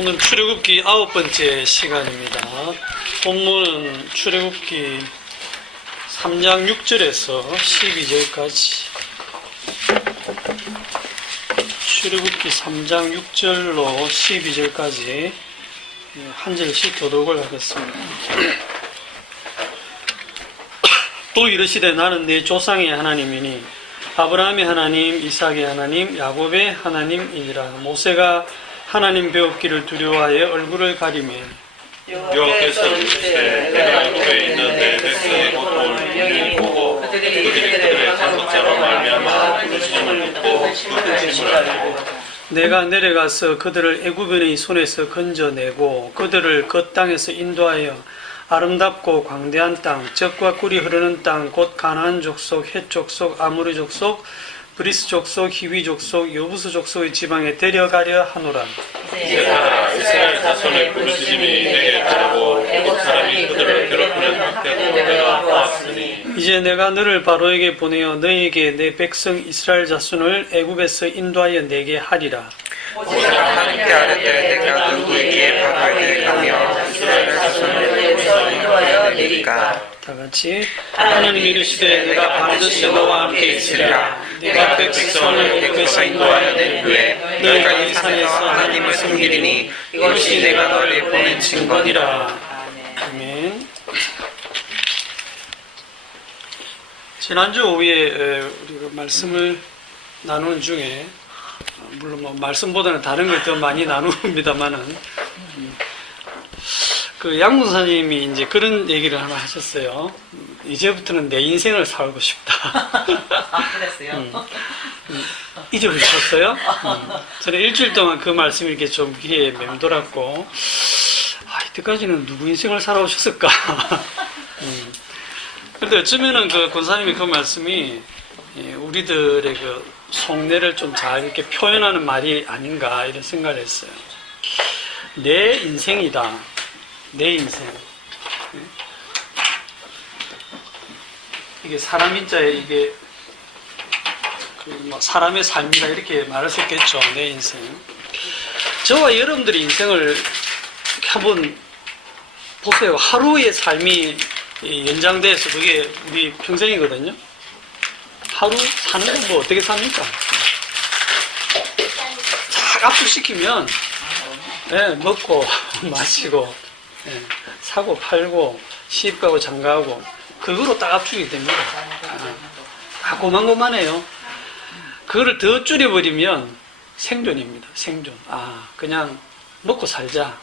오늘 출애굽기 9번째 시간입니다. 본문은 출애굽기 3장 6절에서 12절까지, 출애굽기 3장 6절로 12절까지 한 절씩 교독을 하겠습니다. 또 이르시되 나는 네 조상의 하나님이니 아브라함의 하나님, 이삭의 하나님, 야곱의 하나님이니라. 모세가 하나님 배웠기를 두려워하여 얼굴을 가리며 여호와께서 이르시되 내가 애굽에 있는 내 백성의 고통을 능히 보고 그들이 그들의 잘못자로 말미암아 부르심을 듣고 그 짐을 알고 내가 내려가서 그들을 애굽인의 손에서 건져내고 그들을 그 땅에서 인도하여 아름답고 광대한 땅, 젖과 꿀이 흐르는 땅, 곧 가나안 족속, 헷 족속, 아모리 족속, 브리스 족속, 히위 족속, 여부스 족속의 지방에 데려가려 하노라. 내가 이스라엘 자손의 부르짖음이 내게 가려고 애굽 사람이 그들을 괴롭히는 학대도 내가 보았으니 이제 내가 너를 바로에게 보내어 너에게 내 백성 이스라엘 자손을 애굽에서 인도하여 내게 하리라. 모세가 하나님께 아뢰되 내가 누구에게 바로에게 가며 이스라엘 자손을 애굽에서 인도하여 내리까. 다 같이 하나님 이르시되 내가 반드시 너와 함께 있으리라. 내가 백성을 애굽에서 인도하여 낸 후에 너희가 이 산에서 하나님을 섬기리니 이것이 내가 너를 보낸 증거니라. 아멘. 지난주 오후에 우리가 말씀을 나누는 중에 물론 뭐 말씀보다는 다른 걸 더 많이 나눕니다만은 그 양문사님이 이제 그런 얘기를 하나 하셨어요. 이제부터는 내 인생을 살고 싶다. 아, 그랬어요? 잊어버리셨어요? 저는 일주일 동안 그 말씀이 이렇게 좀 귀에 맴돌았고, 이때까지는 누구 인생을 살아오셨을까? 그런데 어쩌면은 그 권사님이 그 말씀이 우리들의 그 속내를 좀 잘 이렇게 표현하는 말이 아닌가 이런 생각을 했어요. 내 인생이다. 내 인생. 이게 사람 인자에 이게 뭐 사람의 삶이다 이렇게 말할 수 있겠죠. 내 인생. 저와 여러분들의 인생을 한번 보세요. 하루의 삶이 연장돼서 그게 우리 평생이거든요. 하루 사는 건 뭐 어떻게 삽니까? 쫙 압축시키면 먹고 마시고 사고 팔고 시집 가고 장가 가고 그거로 딱 압축이 됩니다. 고만고만해요. 그거를 더 줄여버리면 생존입니다. 생존. 그냥 먹고 살자.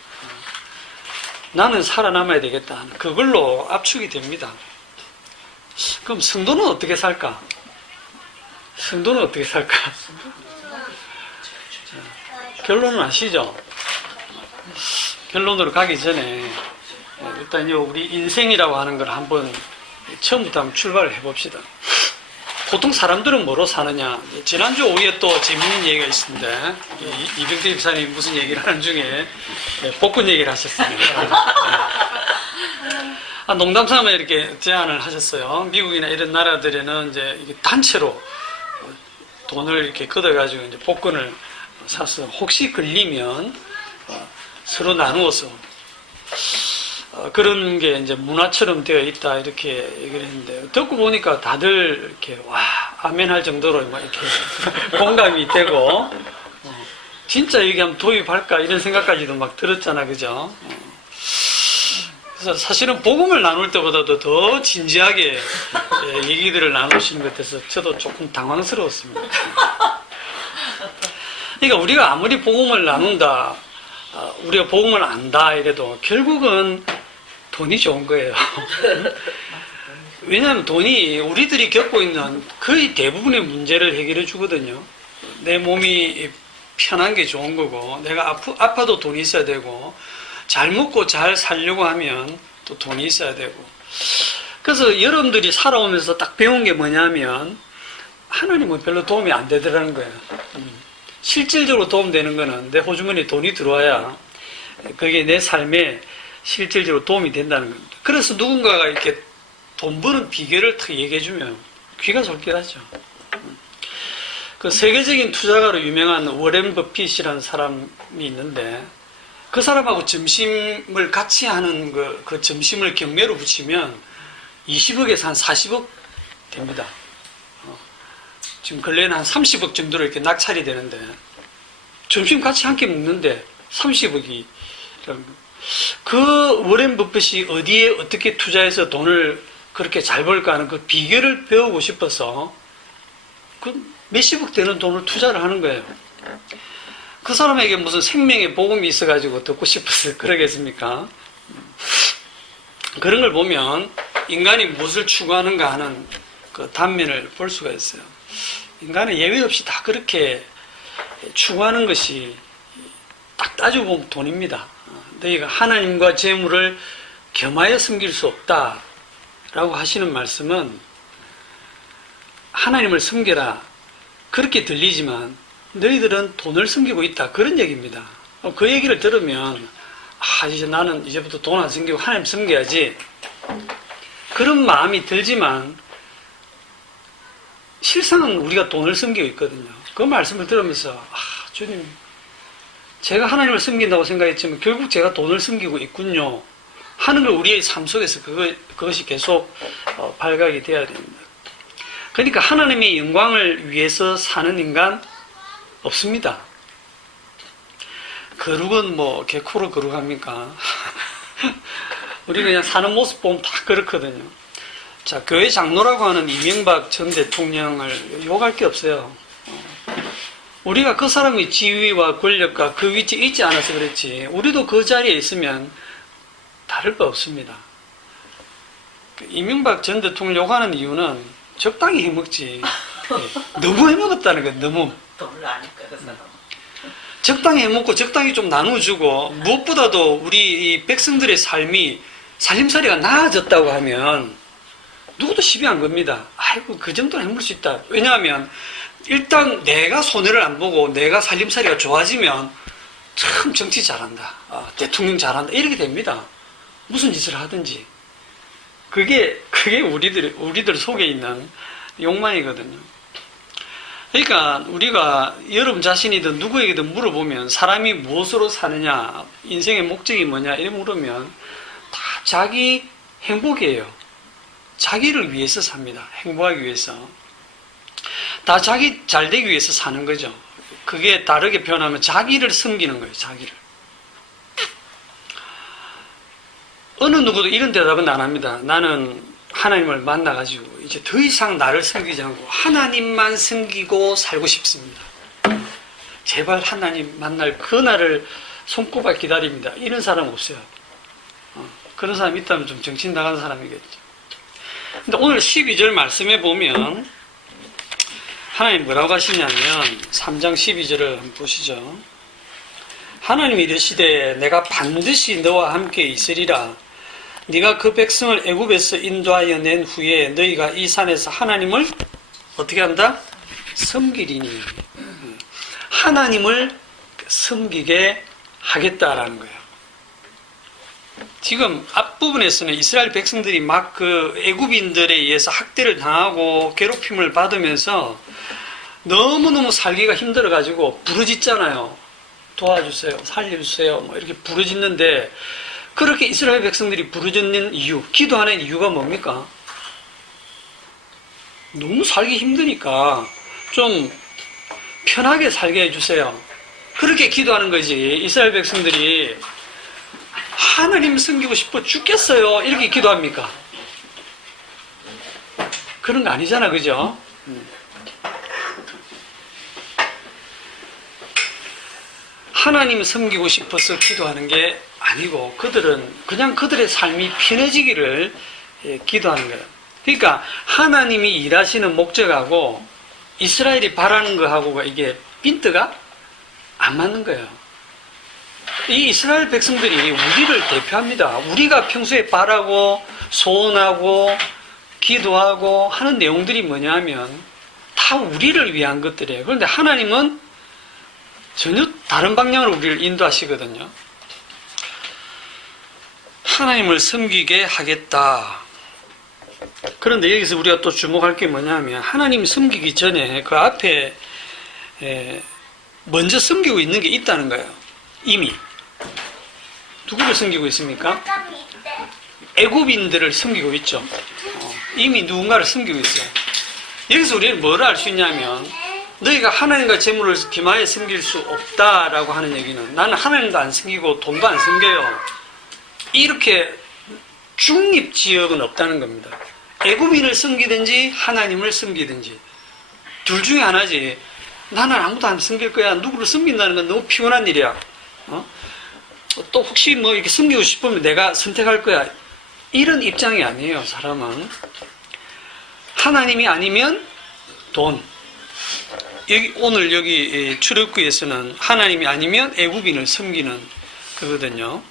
나는 살아남아야 되겠다. 그걸로 압축이 됩니다. 그럼 성도는 어떻게 살까? 성도는 어떻게 살까? 결론은 아시죠? 결론으로 가기 전에 일단 우리 인생이라고 하는 걸 한번 처음부터 한번 출발을 해봅시다. 보통 사람들은 뭐로 사느냐? 지난주 오후에 또 재밌는 얘기가 있습니다. 이병태 집사님이 무슨 얘기를 하는 중에 복권 얘기를 하셨습니다. 농담 삼아 이렇게 제안을 하셨어요. 미국이나 이런 나라들에는 이제 단체로 돈을 이렇게 걷어가지고 이제 복권을 사서 혹시 걸리면 서로 나누어서 그런 게 이제 문화처럼 되어 있다 이렇게 얘기를 했는데 듣고 보니까 다들 이렇게 아멘 할 정도로 막 이렇게 공감이 되고 진짜 여기 한번 도입할까 이런 생각까지도 막 들었잖아, 그죠? 그래서 사실은 복음을 나눌 때보다도 더 진지하게 얘기들을 나누시는 것 같아서 저도 조금 당황스러웠습니다. 그러니까 우리가 아무리 복음을 나눈다, 우리가 복음을 안다 이래도 결국은 돈이 좋은 거예요. 왜냐하면 돈이 우리들이 겪고 있는 거의 대부분의 문제를 해결해 주거든요. 내 몸이 편한 게 좋은 거고, 내가 아파도 돈이 있어야 되고, 잘 먹고 잘 살려고 하면 또 돈이 있어야 되고. 그래서 여러분들이 살아오면서 딱 배운 게 뭐냐면 하나님은 별로 도움이 안 되더라는 거예요. 실질적으로 도움되는 거는 내 호주머니에 돈이 들어와야 그게 내 삶에 실질적으로 도움이 된다는 겁니다. 그래서 누군가가 이렇게 돈 버는 비결을 탁 얘기해주면 귀가 솔깃하죠. 그 세계적인 투자가로 유명한 워렌 버핏이라는 사람이 있는데 그 사람하고 점심을 같이 하는 그 점심을 경매로 붙이면 20억에서 한 40억 됩니다. 지금 근래는 한 30억 정도로 이렇게 낙찰이 되는데, 점심 같이 함께 먹는데 30억이. 그 워렌 버핏이 어디에 어떻게 투자해서 돈을 그렇게 잘 벌까 하는 그 비결을 배우고 싶어서 그 몇십억 되는 돈을 투자를 하는 거예요. 그 사람에게 무슨 생명의 복음이 있어가지고 듣고 싶어서 그러겠습니까? 그런 걸 보면 인간이 무엇을 추구하는가 하는 그 단면을 볼 수가 있어요. 인간은 예외 없이 다 그렇게 추구하는 것이 딱 따지고 보면 돈입니다. 너희가 하나님과 재물을 겸하여 섬길 수 없다 라고 하시는 말씀은 하나님을 섬겨라 그렇게 들리지만 너희들은 돈을 섬기고 있다 그런 얘기입니다. 그 얘기를 들으면 이제 나는 이제부터 돈 안 섬기고 하나님 섬겨야지 그런 마음이 들지만 실상은 우리가 돈을 섬기고 있거든요. 그 말씀을 들으면서 주님 제가 하나님을 섬긴다고 생각했지만 결국 제가 돈을 섬기고 있군요 하는 걸 우리의 삶 속에서 그것이 계속 발각이 돼야 됩니다. 그러니까 하나님의 영광을 위해서 사는 인간 없습니다. 거룩은 뭐 개코로 거룩합니까? 우리 그냥 사는 모습 보면 다 그렇거든요. 자, 교회 장로라고 하는 이명박 전 대통령을 욕할 게 없어요. 우리가 그 사람의 지위와 권력과 그 위치에 있지 않아서 그렇지 우리도 그 자리에 있으면 다를 바 없습니다. 이명박 전 대통령 욕하는 이유는 적당히 해먹지 너무 해먹었다는 거예요. 너무 돈을 아니까 그 사람. 적당히 해먹고 적당히 좀 나눠주고 무엇보다도 우리 이 백성들의 삶이 살림살이가 나아졌다고 하면 누구도 시비 안 겁니다. 아이고 그 정도는 해먹을 수 있다. 왜냐하면 일단 내가 손해를 안 보고 내가 살림살이가 좋아지면 참 정치 잘한다. 대통령 잘한다. 이렇게 됩니다. 무슨 짓을 하든지. 그게 우리들 속에 있는 욕망이거든요. 그러니까 우리가 여러분 자신이든 누구에게든 물어보면 사람이 무엇으로 사느냐, 인생의 목적이 뭐냐 이렇게 물으면 다 자기 행복이에요. 자기를 위해서 삽니다. 행복하기 위해서. 다 자기 잘 되기 위해서 사는 거죠. 그게 다르게 표현하면 자기를 섬기는 거예요. 자기를. 어느 누구도 이런 대답은 안 합니다. 나는 하나님을 만나가지고 이제 더 이상 나를 섬기지 않고 하나님만 섬기고 살고 싶습니다. 제발 하나님 만날 그날을 손꼽아 기다립니다. 이런 사람 없어요. 그런 사람 있다면 좀 정신 나간 사람이겠죠. 근데 오늘 12절 말씀에 보면 하나님 뭐라고 하시냐면 3장 12절을 한번 보시죠. 하나님이 이르시되 내가 반드시 너와 함께 있으리라. 네가 그 백성을 애굽에서 인도하여 낸 후에 너희가 이 산에서 하나님을 어떻게 한다? 섬기리니. 하나님을 섬기게 하겠다라는 거예요. 지금 앞부분에서는 이스라엘 백성들이 막 그 애굽인들에 의해서 학대를 당하고 괴롭힘을 받으면서 너무너무 살기가 힘들어가지고 부르짖잖아요. 도와주세요. 살려주세요. 뭐 이렇게 부르짖는데 그렇게 이스라엘 백성들이 부르짖는 이유, 기도하는 이유가 뭡니까? 너무 살기 힘드니까 좀 편하게 살게 해주세요. 그렇게 기도하는 거지. 이스라엘 백성들이 하나님 섬기고 싶어 죽겠어요. 이렇게 기도합니까? 그런 거 아니잖아. 그죠? 하나님 섬기고 싶어서 기도하는 게 아니고 그들은 그냥 그들의 삶이 편해지기를 기도하는 거예요. 그러니까 하나님이 일하시는 목적하고 이스라엘이 바라는 거하고가 이게 빈트가 안 맞는 거예요. 이 이스라엘 백성들이 우리를 대표합니다. 우리가 평소에 바라고 소원하고 기도하고 하는 내용들이 뭐냐면 다 우리를 위한 것들이에요. 그런데 하나님은 전혀 다른 방향으로 우리를 인도하시거든요. 하나님을 섬기게 하겠다. 그런데 여기서 우리가 또 주목할 게 뭐냐면 하나님 섬기기 전에 그 앞에 먼저 섬기고 있는 게 있다는 거예요. 이미 누구를 섬기고 있습니까? 애굽인들을 섬기고 있죠. 이미 누군가를 섬기고 있어요. 여기서 우리는 뭘 알 수 있냐면 너희가 하나님과 재물을 기마에 섬길 수 없다라고 하는 얘기는 나는 하나님도 안 섬기고 돈도 안 섬겨요. 이렇게 중립지역은 없다는 겁니다. 애굽인을 섬기든지 하나님을 섬기든지 둘 중에 하나지. 나는 아무도 안 섬길 거야. 누구를 섬긴다는 건 너무 피곤한 일이야. 또 혹시 뭐 이렇게 섬기고 싶으면 내가 선택할 거야. 이런 입장이 아니에요. 사람은 하나님이 아니면 돈. 오늘 여기 출애굽기에서는 하나님이 아니면 애굽인을 섬기는 거거든요.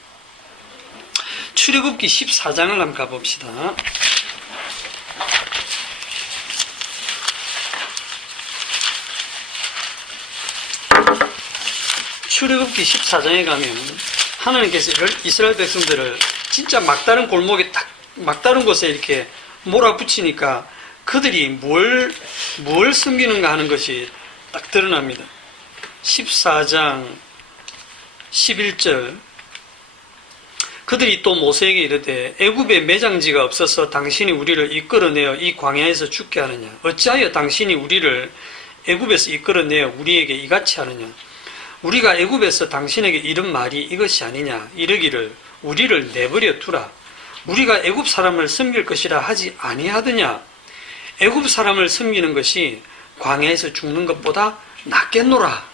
출애굽기 14장을 한번 가봅시다. 출애굽기 14장에 가면 하나님께서 이스라엘 백성들을 진짜 막다른 골목에 딱 막다른 곳에 이렇게 몰아붙이니까 그들이 뭘 섬기는가 하는 것이 딱 드러납니다. 14장 11절 그들이 또 모세에게 이르되 애굽에 매장지가 없어서 당신이 우리를 이끌어내어 이 광야에서 죽게 하느냐 어찌하여 당신이 우리를 애굽에서 이끌어내어 우리에게 이같이 하느냐 우리가 애굽에서 당신에게 이런 말이 이것이 아니냐 이르기를 우리를 내버려 두라 우리가 애굽 사람을 섬길 것이라 하지 아니하더냐 애굽 사람을 섬기는 것이 광야에서 죽는 것보다 낫겠노라.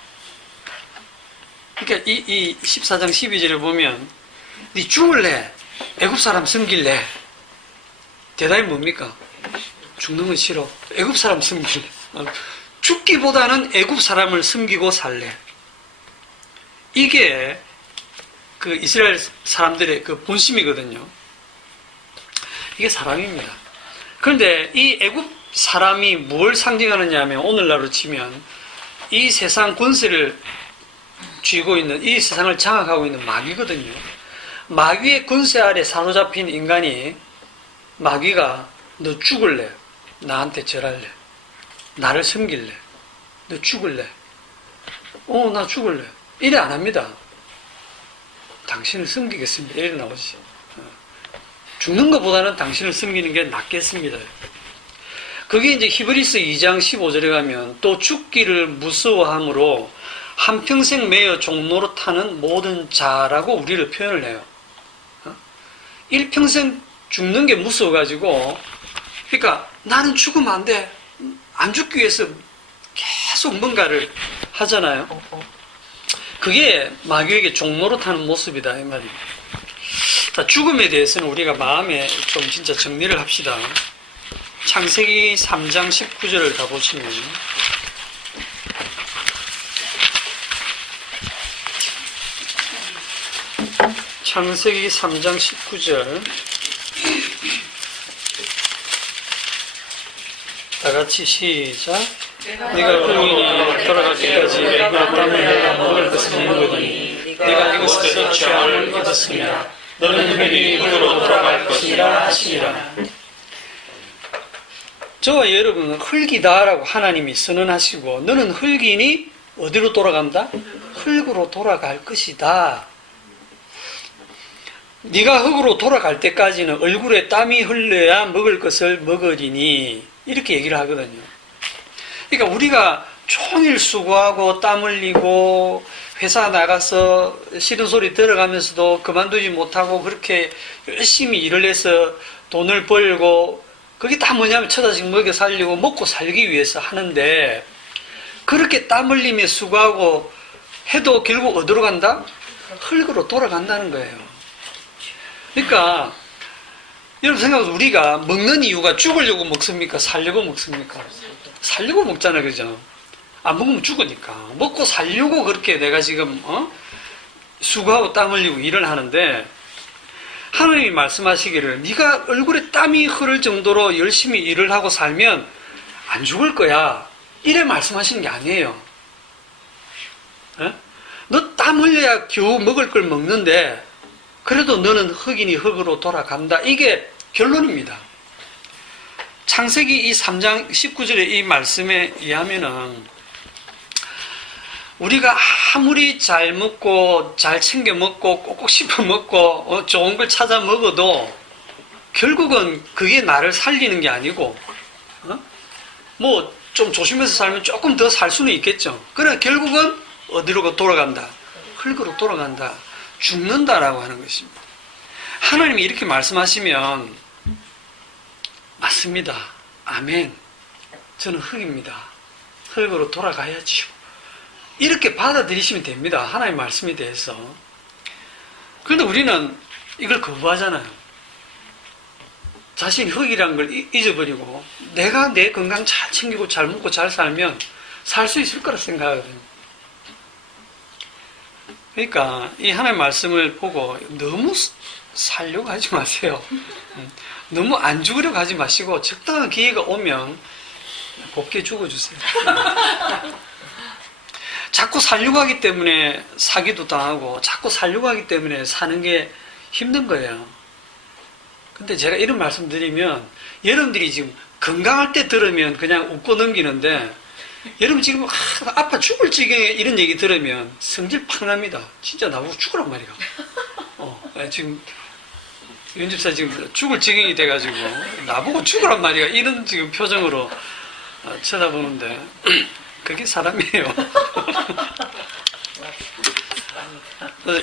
그러니까 이 14장 12절에 보면 네 죽을래? 애굽 사람 섬길래? 대답이 뭡니까? 죽는 건 싫어. 애굽 사람 섬길래. 죽기보다는 애굽 사람을 섬기고 살래. 이게 그 이스라엘 사람들의 그 본심이거든요. 이게 사람입니다. 그런데 이 애굽 사람이 뭘 상징하느냐 하면 오늘날로 치면 이 세상 권세를 쥐고 있는 이 세상을 장악하고 있는 마귀거든요. 마귀의 권세 아래 사로잡힌 인간이 마귀가 너 죽을래? 나한테 절할래? 나를 섬길래? 너 죽을래? 나 죽을래. 이래 안 합니다. 당신을 섬기겠습니다. 이래 나오지. 죽는 것보다는 당신을 섬기는 게 낫겠습니다. 그게 이제 히브리서 2장 15절에 가면 또 죽기를 무서워함으로 한평생 매여 종로로 타는 모든 자라고 우리를 표현을 해요. 일평생 죽는 게 무서워가지고 그러니까 나는 죽으면 안 돼. 안 죽기 위해서 계속 뭔가를 하잖아요. 그게 마귀에게 종로로 타는 모습이다 이 말입니다. 자, 죽음에 대해서는 우리가 마음에 좀 진짜 정리를 합시다. 창세기 3장 19절을 가보시면 창세기 3장 19절 다같이 시작. 네가 흑인이 돌아갈 때까지 내가 땀을 내가 먹을 것을 먹으니 네가 이것에서 죄함을 얻었으며 너는 흑인이 흙으로 돌아갈 것이라 하시니라. 저와 여러분은 흙이다라고 하나님이 선언하시고 너는 흙이니 어디로 돌아간다? 흙으로 돌아갈 것이다. 네가 흙으로 돌아갈 때까지는 얼굴에 땀이 흘러야 먹을 것을 먹으리니 이렇게 얘기를 하거든요. 그러니까 우리가 종일 수고하고 땀 흘리고 회사 나가서 싫은 소리 들어가면서도 그만두지 못하고 그렇게 열심히 일을 해서 돈을 벌고 그게 다 뭐냐면 처자식 먹여 살리고 먹고 살기 위해서 하는데 그렇게 땀 흘리며 수고하고 해도 결국 어디로 간다? 흙으로 돌아간다는 거예요. 그러니까 여러분 생각해보세요. 우리가 먹는 이유가 죽으려고 먹습니까? 살려고 먹습니까? 살려고 먹잖아요. 그죠? 안 먹으면 죽으니까. 먹고 살려고 그렇게 내가 지금 수고하고 땀 흘리고 일을 하는데 하나님이 말씀하시기를 네가 얼굴에 땀이 흐를 정도로 열심히 일을 하고 살면 안 죽을 거야. 이래 말씀하시는 게 아니에요. 너 땀 흘려야 겨우 먹을 걸 먹는데 그래도 너는 흙이니 흙으로 돌아간다. 이게 결론입니다. 창세기 이 3장 19절의 이 말씀에 의하면은 우리가 아무리 잘 먹고 잘 챙겨 먹고 꼭꼭 씹어 먹고 좋은 걸 찾아 먹어도 결국은 그게 나를 살리는 게 아니고 뭐 좀 조심해서 살면 조금 더 살 수는 있겠죠. 그러나 결국은 어디로 돌아간다? 흙으로 돌아간다. 죽는다라고 하는 것입니다. 하나님이 이렇게 말씀하시면 맞습니다. 아멘. 저는 흙입니다. 흙으로 돌아가야지요. 이렇게 받아들이시면 됩니다. 하나님의 말씀에 대해서. 그런데 우리는 이걸 거부하잖아요. 자신이 흙이라는 걸 잊어버리고 내가 내 건강 잘 챙기고 잘 먹고 잘 살면 살 수 있을 거라 생각하거든요. 그러니까 이 하나님의 말씀을 보고 너무 살려고 하지 마세요. 너무 안 죽으려고 하지 마시고 적당한 기회가 오면 곱게 죽어주세요. 자꾸 살려고 하기 때문에 사기도 당하고 자꾸 살려고 하기 때문에 사는 게 힘든 거예요. 근데 제가 이런 말씀 드리면 여러분들이 지금 건강할 때 들으면 그냥 웃고 넘기는데 여러분 지금 아파 죽을 지경에 이런 얘기 들으면 성질 팍 납니다. 진짜 나보고 죽으란 말이야. 지금 윤 집사 지금 죽을 지경이 돼가지고 나보고 죽으란 말이야. 이런 지금 표정으로 쳐다보는데 그게 사람이에요.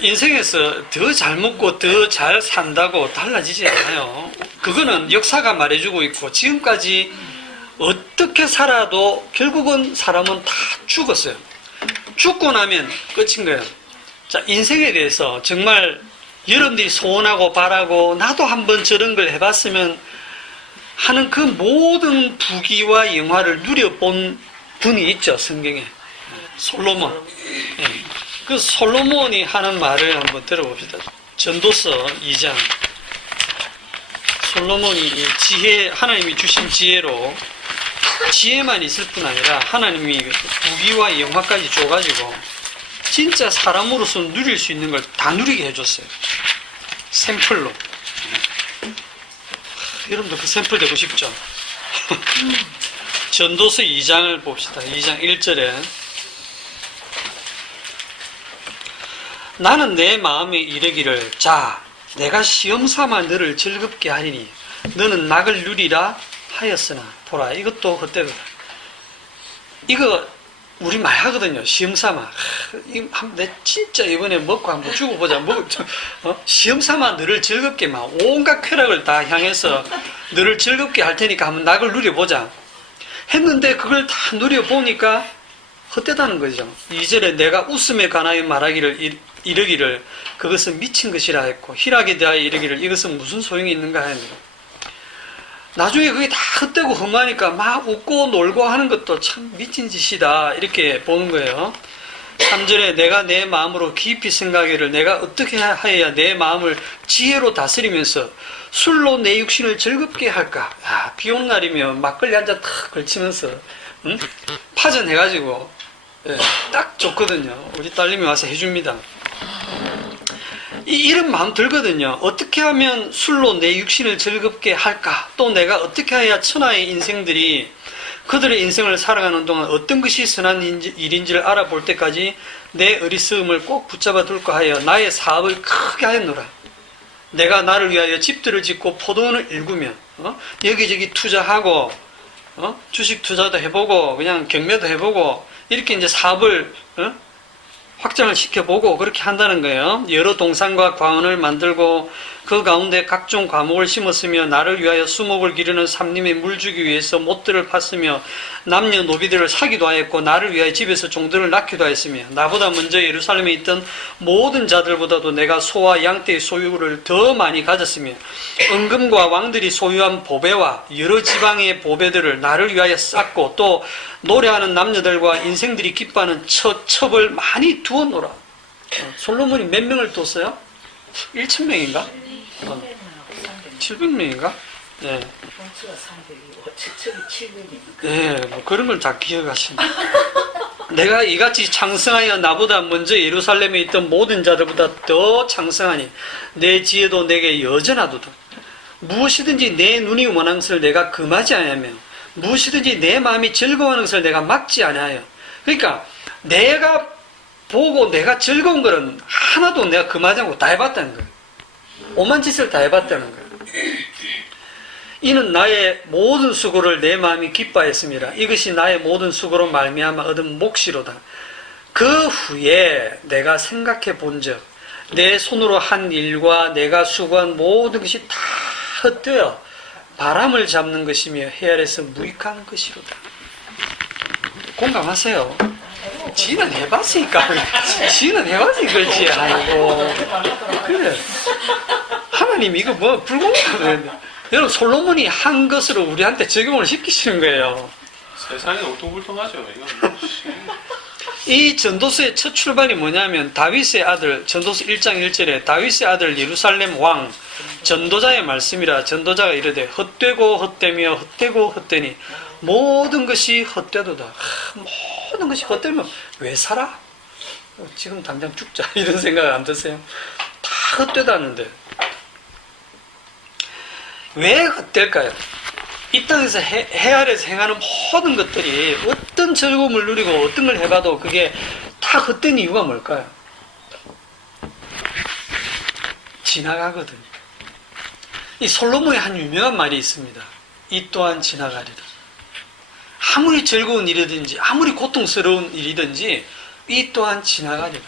인생에서 더 잘 먹고 더 잘 산다고 달라지지 않아요. 그거는 역사가 말해주고 있고 지금까지 어떻게 살아도 결국은 사람은 다 죽었어요. 죽고 나면 끝인 거예요. 자, 인생에 대해서 정말 여러분들이 소원하고 바라고 나도 한번 저런 걸 해봤으면 하는 그 모든 부귀와 영화를 누려본 분이 있죠. 성경에. 솔로몬. 그 솔로몬이 하는 말을 한번 들어봅시다. 전도서 2장. 솔로몬이 이 지혜, 하나님이 주신 지혜로 지혜만 있을 뿐 아니라 하나님이 부귀와 영화까지 줘가지고 진짜 사람으로서 누릴 수 있는 걸 다 누리게 해줬어요. 샘플로. 여러분도 그 샘플 되고 싶죠? 전도서 2장을 봅시다. 2장 1절에 나는 내 마음에 이르기를 자 내가 시험삼아 너를 즐겁게 하리니 너는 낙을 누리라 하였으나 보라 이것도 헛되거든. 이거 우리 많이 하거든요. 시험삼아 내 진짜 이번에 먹고 한번 죽어보자. 시험삼아 너를 즐겁게 막 온갖 쾌락을 다 향해서 너를 즐겁게 할 테니까 한번 낙을 누려보자 했는데 그걸 다 누려보니까 헛되다는 거죠. 2절에 내가 웃음에 관하여 말하기를 이르기를 그것은 미친 것이라 했고 희락에 대하여 이르기를 이것은 무슨 소용이 있는가 했는데 나중에 그게 다 헛되고 험하니까 막 웃고 놀고 하는 것도 참 미친 짓이다 이렇게 보는 거예요. 3절에 내가 내 마음으로 깊이 생각하기를 내가 어떻게 하여야 내 마음을 지혜로 다스리면서 술로 내 육신을 즐겁게 할까. 비 온 날이면 막걸리 한 잔 탁 걸치면서 파전해가지고 딱 좋거든요. 우리 딸님이 와서 해줍니다. 이런 마음 들거든요. 어떻게 하면 술로 내 육신을 즐겁게 할까? 또 내가 어떻게 해야 천하의 인생들이 그들의 인생을 살아가는 동안 어떤 것이 선한 일인지를 알아볼 때까지 내 어리석음을 꼭 붙잡아 둘까 하여 나의 사업을 크게 하였노라. 내가 나를 위하여 집들을 짓고 포도원을 일구며 여기저기 투자하고 주식 투자도 해보고 그냥 경매도 해보고 이렇게 이제 사업을 확장을 시켜보고 그렇게 한다는 거예요. 여러 동산과 과원을 만들고 그 가운데 각종 과목을 심었으며 나를 위하여 수목을 기르는 삼림에 물 주기 위해서 못들을 팠으며 남녀 노비들을 사기도 하였고 나를 위하여 집에서 종들을 낳기도 하였으며 나보다 먼저 예루살렘에 있던 모든 자들보다도 내가 소와 양떼의 소유를 더 많이 가졌으며 은금과 왕들이 소유한 보배와 여러 지방의 보배들을 나를 위하여 쌓고 또 노래하는 남녀들과 인생들이 기뻐하는 첩을 많이 두었노라. 솔로몬이 몇 명을 뒀어요? 1,000명인가? 700명인가? 네. 네, 뭐 그런 걸 다 기억하신다. 내가 이같이 창성하여 나보다 먼저 예루살렘에 있던 모든 자들보다 더 창성하니 내 지혜도 내게 여전하도다. 무엇이든지 내 눈이 원하는 것을 내가 금하지 아니하며 무엇이든지 내 마음이 즐거워하는 것을 내가 막지 아니하여. 그러니까 내가 보고 내가 즐거운 거는 하나도 내가 금하지 않고 다 해봤다는 거예요. 오만 짓을 다 해봤다는 거예요. 이는 나의 모든 수고를 내 마음이 기뻐했습니다. 이것이 나의 모든 수고로 말미암아 얻은 몫이로다. 그 후에 내가 생각해 본즉 내 손으로 한 일과 내가 수고한 모든 것이 다 헛되어 바람을 잡는 것이며 해 아래서 무익한 것이로다. 공감하세요? 지는 해봤으니까 지는 해봤으니까 그렇지. 아이고 그래 하나님 이거 뭐 불공평하네. 여러분 솔로몬이 한 것으로 우리한테 적용을 시키시는 거예요. 세상이 울퉁불퉁하죠. 이건 이 전도서의 첫 출발이 뭐냐면 다윗의 아들, 전도서 1장 1절에 다윗의 아들 예루살렘 왕 전도자의 말씀이라. 전도자가 이르되 헛되고 헛되며 헛되고 헛되니 모든 것이 헛되도다. 모든 것이 헛되면 왜 살아? 지금 당장 죽자 이런 생각 안 드세요? 다 헛되다는데 왜 헛될까요? 이 땅에서 해 아래서 행하는 모든 것들이 어떤 즐거움을 누리고 어떤 걸 해봐도 그게 다 헛된 이유가 뭘까요? 지나가거든요. 이 솔로몬의 한 유명한 말이 있습니다. 이 또한 지나가리라. 아무리 즐거운 일이든지 아무리 고통스러운 일이든지 이 또한 지나가리라.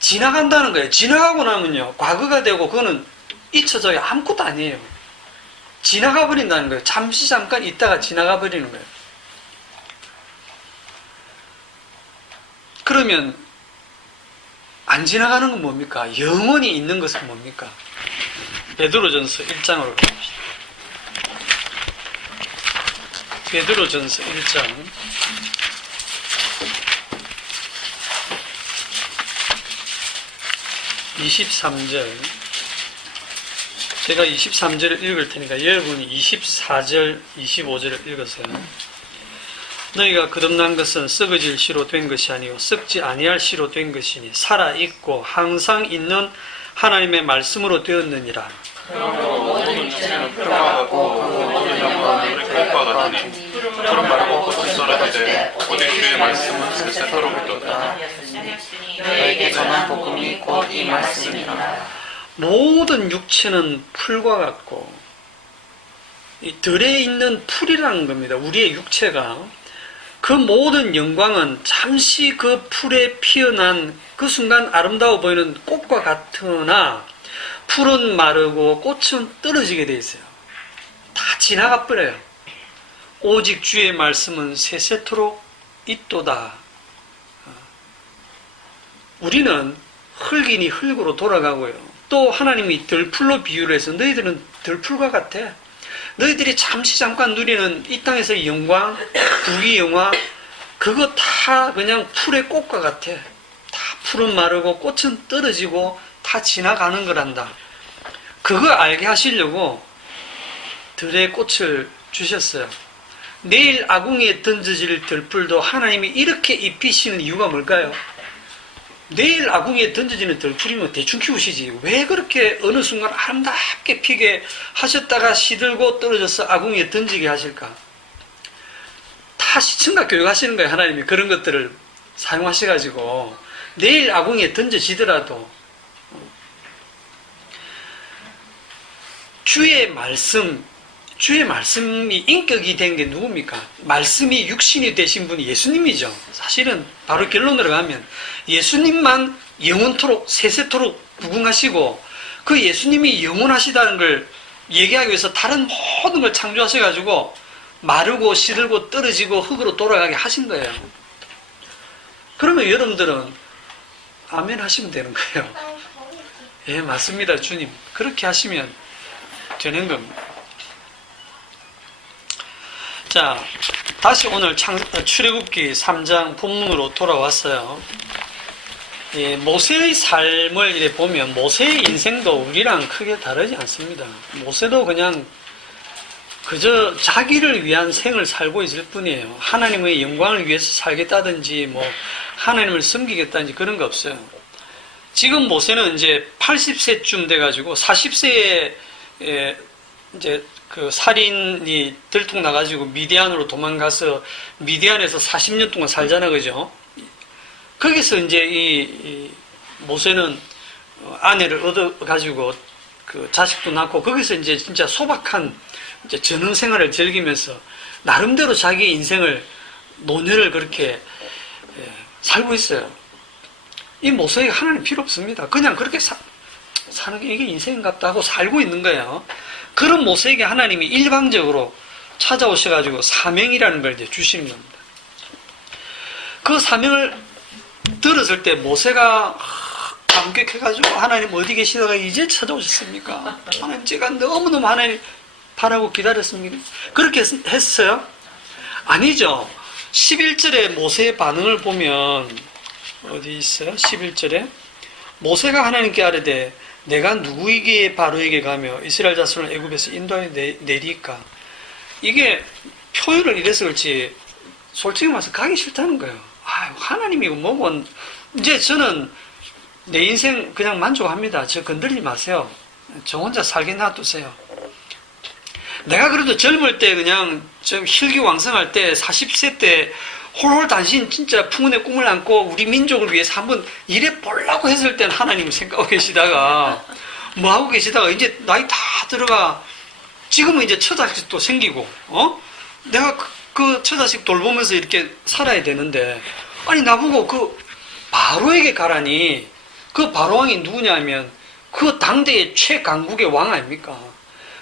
지나간다는 거예요. 지나가고 나면요 과거가 되고 그거는 잊혀져야 아무것도 아니에요. 지나가 버린다는 거예요. 잠시 잠깐 있다가 지나가 버리는 거예요. 그러면 안 지나가는 건 뭡니까? 영원히 있는 것은 뭡니까? 베드로전서 1장으로 가봅시다. 베드로전서 1장 23절. 제가 23절을 읽을 테니까 여러분이 24절, 25절을 읽으세요. 너희가 거듭난 것은 썩어질 씨로 된 것이 아니요 썩지 아니할 씨로 된 것이니 살아있고 항상 있는 하나님의 말씀으로 되었느니라. 그러므로 모든 육체는 풀어가고 모든 영광은 풀과 같으니 푸른 말고 꽃이 썰어지되 오직 주의 말씀은 세세토록 있도다. 너에게 전한 복음이 곧 이 말씀이라. 모든 육체는 풀과 같고 이 들에 있는 풀이라는 겁니다. 우리의 육체가 그 모든 영광은 잠시 그 풀에 피어난 그 순간 아름다워 보이는 꽃과 같으나 풀은 마르고 꽃은 떨어지게 돼 있어요. 다 지나가 버려요. 오직 주의 말씀은 세세토록 있도다. 우리는 흙이니 흙으로 돌아가고요. 또 하나님이 들풀로 비유를 해서 너희들은 들풀과 같아. 너희들이 잠시 잠깐 누리는 이 땅에서의 영광, 부귀 영화 그거 다 그냥 풀의 꽃과 같아. 다 풀은 마르고 꽃은 떨어지고 다 지나가는 거란다. 그거 알게 하시려고 들의 꽃을 주셨어요. 내일 아궁이에 던져질 들풀도 하나님이 이렇게 입히시는 이유가 뭘까요? 내일 아궁이에 던져지는 들풀이면 대충 키우시지 왜 그렇게 어느 순간 아름답게 피게 하셨다가 시들고 떨어져서 아궁이에 던지게 하실까? 다 시청각 교육하시는 거예요. 하나님이 그런 것들을 사용하셔가지고 내일 아궁이에 던져지더라도 주의 말씀이 인격이 된 게 누굽니까? 말씀이 육신이 되신 분이 예수님이죠. 사실은 바로 결론으로 가면 예수님만 영원토록 세세토록 무궁하시고 그 예수님이 영원하시다는 걸 얘기하기 위해서 다른 모든 걸 창조하셔가지고 마르고 시들고 떨어지고 흙으로 돌아가게 하신 거예요. 그러면 여러분들은 아멘 하시면 되는 거예요. 예, 맞습니다, 주님. 그렇게 하시면 되는 겁니다. 자, 다시 오늘 출애굽기 3장 본문으로 돌아왔어요. 예, 모세의 삶을 이렇게 보면 모세의 인생도 우리랑 크게 다르지 않습니다. 모세도 그냥 그저 자기를 위한 생을 살고 있을 뿐이에요. 하나님의 영광을 위해서 살겠다든지 뭐 하나님을 섬기겠다든지 그런 거 없어요. 지금 모세는 이제 80세쯤 돼가지고 40세에 이제 그 살인이 들통나가지고 미디안으로 도망가서 미디안에서 40년 동안 살잖아, 그죠? 거기서 이제 이 모세는 아내를 얻어가지고 그 자식도 낳고 거기서 이제 진짜 소박한 이제 전원 생활을 즐기면서 나름대로 자기 인생을 노년을 그렇게 살고 있어요. 이 모세에게 하나님 필요 없습니다. 그냥 그렇게 사는 게 이게 인생인갑다 하고 살고 있는 거예요. 그런 모세에게 하나님이 일방적으로 찾아오셔가지고 사명이라는 걸 이제 주시는 겁니다. 그 사명을 들었을 때 모세가 감격해가지고 하나님 어디 계시다가 이제 찾아오셨습니까? 하나님 제가 너무너무 하나님 바라고 기다렸습니다. 그렇게 했어요? 아니죠. 11절에 모세의 반응을 보면 어디 있어요? 11절에 모세가 하나님께 아뢰되 내가 누구에게 바로에게 가며 이스라엘 자손을 애굽에서 인도하여 내리까? 이게 표현을 이래서 그렇지 솔직히 말해서 가기 싫다는 거예요. 하나님이고 뭐고 이제 저는 내 인생 그냥 만족합니다. 저 건드리지 마세요. 저 혼자 살게 놔두세요. 내가 그래도 젊을 때 그냥 좀 혈기왕성할 때 40세 때 홀홀 단신 진짜 풍운의 꿈을 안고 우리 민족을 위해서 한번 일해 보려고 했을 때는 하나님을 생각하고 계시다가 뭐 하고 계시다가 이제 나이 다 들어가 지금은 이제 처자식도 생기고 내가 그 처자식 돌보면서 이렇게 살아야 되는데 아니 나보고 그 바로에게 가라니 그 바로왕이 누구냐면 그 당대의 최강국의 왕 아닙니까?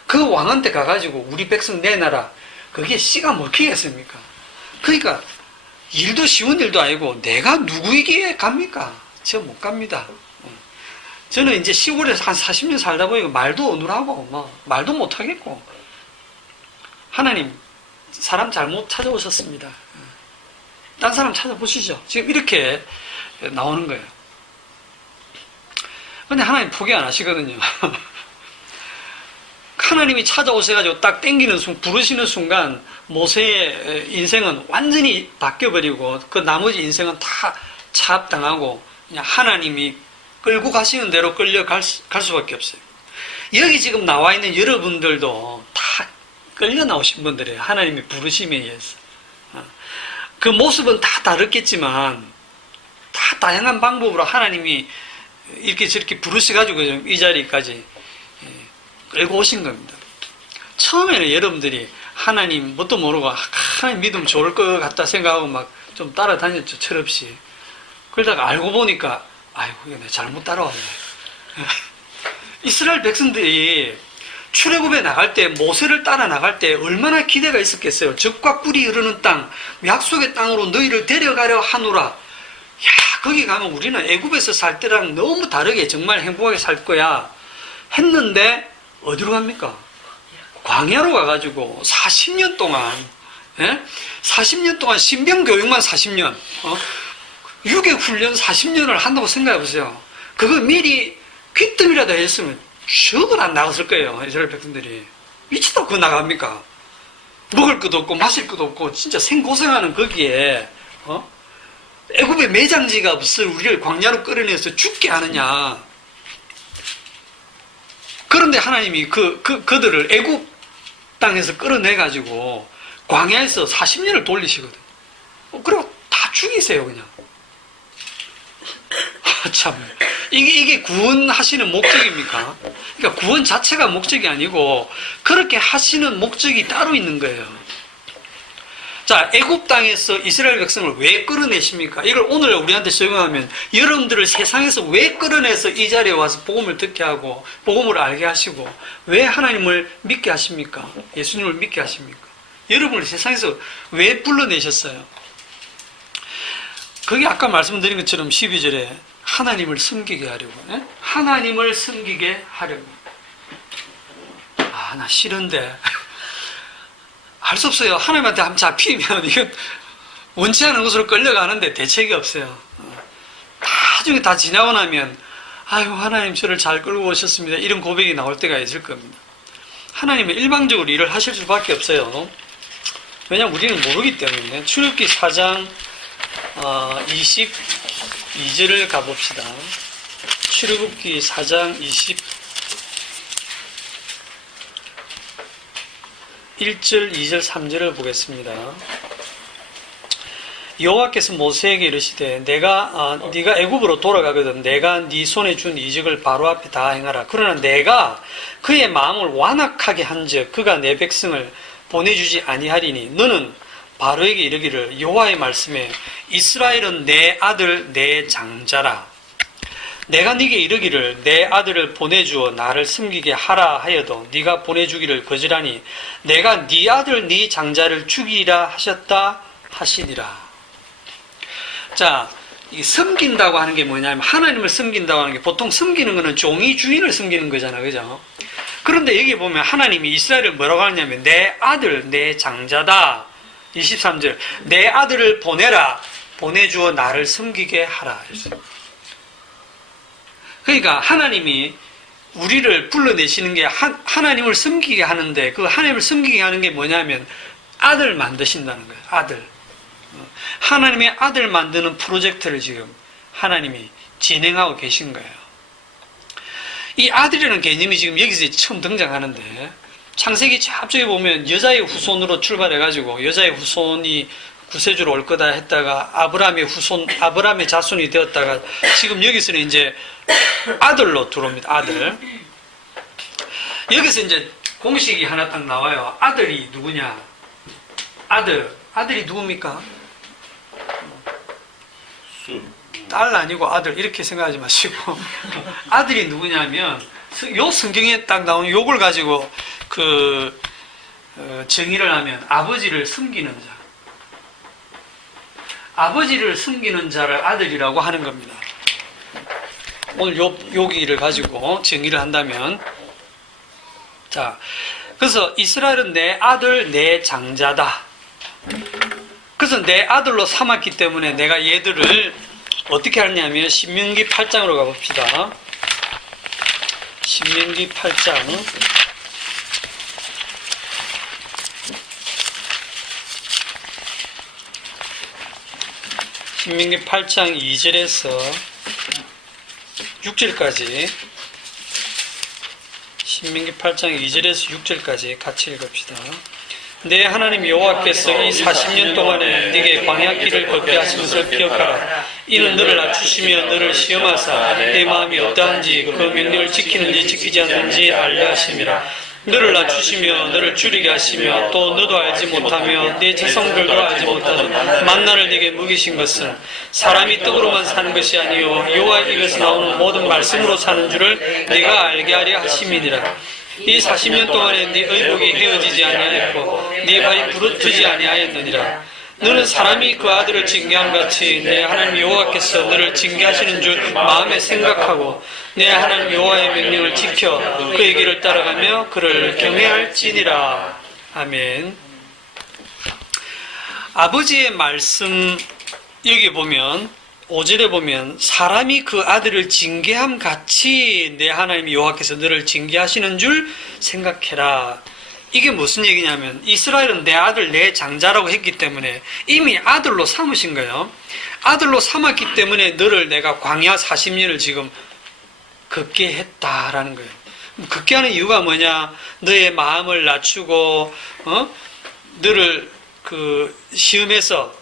그 왕한테 가가지고 우리 백성 내놔라. 그게 씨가 먹히겠습니까? 그러니까 일도 쉬운 일도 아니고 내가 누구에게 갑니까? 저 못 갑니다. 저는 이제 시골에서 한 40년 살다 보니까 말도 어눌하고 말도 못하겠고 하나님 사람 잘못 찾아오셨습니다. 딴 사람 찾아보시죠. 지금 이렇게 나오는 거예요. 근데 하나님 포기 안 하시거든요. 하나님이 찾아오셔가지고 딱 땡기는 부르시는 순간 모세의 인생은 완전히 바뀌어버리고 그 나머지 인생은 다 차압당하고 그냥 하나님이 끌고 가시는 대로 끌려갈 수밖에 없어요. 여기 지금 나와 있는 여러분들도 다 끌려 나오신 분들이에요. 하나님의 부르심에 의해서. 그 모습은 다 다르겠지만 다 다양한 방법으로 하나님이 이렇게 저렇게 부르셔가지고 이 자리까지 끌고 오신 겁니다. 처음에는 여러분들이 하나님 뭣도 모르고 하나님 믿으면 좋을 것 같다 생각하고 막 좀 따라다녔죠. 철없이. 그러다가 알고 보니까 아이고 내가 잘못 따라왔네. 이스라엘 백성들이 출애굽에 나갈 때 모세를 따라 나갈 때 얼마나 기대가 있었겠어요. 적과 꿀이 흐르는 땅 약속의 땅으로 너희를 데려가려 하노라. 야 거기 가면 우리는 애굽에서 살 때랑 너무 다르게 정말 행복하게 살 거야 했는데 어디로 갑니까? 광야로 가가지고 40년 동안 40년 동안 신병교육만 40년 유괴훈련 40년을 한다고 생각해보세요. 그거 미리 귀뜸이라도 했으면 적을 안 나갔을 거예요. 이스라엘 백성들이. 미치다 그거 나갑니까? 먹을 것도 없고 마실 것도 없고 진짜 생고생하는 거기에 애굽에 매장지가 없을 우리를 광야로 끌어내서 죽게 하느냐. 그런데 하나님이 그들을 애굽 땅에서 끌어내가지고 광야에서 40년을 돌리시거든. 그리고 다 죽이세요, 그냥. 참. 이게 구원하시는 목적입니까? 그러니까 구원 자체가 목적이 아니고 그렇게 하시는 목적이 따로 있는 거예요. 자, 애굽 땅에서 이스라엘 백성을 왜 끌어내십니까? 이걸 오늘 우리한테 적용하면 여러분들을 세상에서 왜 끌어내서 이 자리에 와서 복음을 듣게 하고 복음을 알게 하시고 왜 하나님을 믿게 하십니까? 예수님을 믿게 하십니까? 여러분을 세상에서 왜 불러내셨어요? 그게 아까 말씀드린 것처럼 12절에 하나님을 섬기게 하려고. 하나님을 섬기게 하려고. 나 싫은데. 할 수 없어요. 하나님한테 한번 잡히면 이건 원치 않은 곳으로 끌려가는데 대책이 없어요. 나중에 다 지나고 나면 아유 하나님 저를 잘 끌고 오셨습니다. 이런 고백이 나올 때가 있을 겁니다. 하나님은 일방적으로 일을 하실 수밖에 없어요. 왜냐하면 우리는 모르기 때문에. 출애굽기 4장 22절을 가봅시다. 출애굽기 4장 1절, 2절, 3절을 보겠습니다. 여호와께서 모세에게 이르시되 네가 애굽으로 돌아가거든 내가 네 손에 준 이적을 바로 앞에 다 행하라. 그러나 내가 그의 마음을 완악하게 한즉 그가 내 백성을 보내주지 아니하리니 너는 바로에게 이르기를 여호와의 말씀에 이스라엘은 내 아들 내 장자라. 내가 네게 이르기를 내 아들을 보내주어 나를 섬기게 하라 하여도 네가 보내주기를 거절하니 내가 네 아들 네 장자를 죽이라 하셨다 하시니라. 자, 이 섬긴다고 하는 게 뭐냐면 하나님을 섬긴다고 하는 게 보통 섬기는 거는 종이 주인을 섬기는 거잖아, 그죠? 그런데 여기 보면 하나님이 이스라엘을 뭐라고 하냐면 내 아들 내 장자다. 23절 내 아들을 보내라. 보내주어 나를 섬기게 하라. 그러니까 하나님이 우리를 불러내시는 게 하나님을 섬기게 하는데 그 하나님을 섬기게 하는 게 뭐냐면 아들 만드신다는 거예요. 아들. 하나님의 아들 만드는 프로젝트를 지금 하나님이 진행하고 계신 거예요. 이 아들이라는 개념이 지금 여기서 처음 등장하는데 창세기 앞쪽에 보면 여자의 후손으로 출발해가지고 여자의 후손이 구세주로 올 거다 했다가 아브라함의 자손이 되었다가 지금 여기서는 이제 아들로 들어옵니다. 아들. 여기서 이제 공식이 하나 딱 나와요. 아들이 누구냐? 아들이 누굽니까? 딸 아니고 아들 이렇게 생각하지 마시고 아들이 누구냐면 요 성경에 딱 나오는 요걸 가지고 정의를 하면 아버지를 섬기는 자, 아버지를 섬기는 자를 아들이라고 하는 겁니다. 오늘 여기를 가지고 정의를 한다면 자, 그래서 이스라엘은 내 아들 내 장자다. 그래서 내 아들로 삼았기 때문에 내가 얘들을 어떻게 하냐면 신명기 8장으로 가봅시다. 신명기 8장 신명기 8장 2절에서 6절까지 신명기 8장 2절에서 6절까지 같이 읽읍시다. 내 하나님 여호와께서 이 40년 동안에 네게 광야길을 걷게 하신 것을 기억하라. 이는 너를 낮추시며 너를 시험하사 내 마음이 어떠한지 그 명령을 지키는지 지키지 않는지 알려 하심이라. 너를 낮추시며 너를 줄이게 하시며 또 너도 알지 못하며 네 자성들도 알지 못하던 만나를 네게 먹이신 것은 사람이 떡으로만 사는 것이 아니요 여호와의 입에서 나오는 모든 말씀으로 사는 줄을 네가 알게 하려 하심이니라. 이 40년 동안에 네 의복이 헤어지지 아니하였고 네 발이 부르트지 아니하였느니라. 너는 사람이 그 아들을 징계함 같이 내 하나님 여호와께서 너를 징계하시는 줄 마음에 생각하고 내 하나님 여호와의 명령을 지켜 그의 길을 따라가며 그를 경외할지니라. 아멘. 아버지의 말씀 여기 보면 5절에 보면 사람이 그 아들을 징계함 같이 내 하나님 여호와께서 너를 징계하시는 줄 생각해라. 이게 무슨 얘기냐면 이스라엘은 내 아들 내 장자라고 했기 때문에 이미 아들로 삼으신 거예요. 아들로 삼았기 때문에 너를 내가 광야 40년을 지금 걷게 했다라는 거예요. 걷게 하는 이유가 뭐냐? 너의 마음을 낮추고 너를 시험에서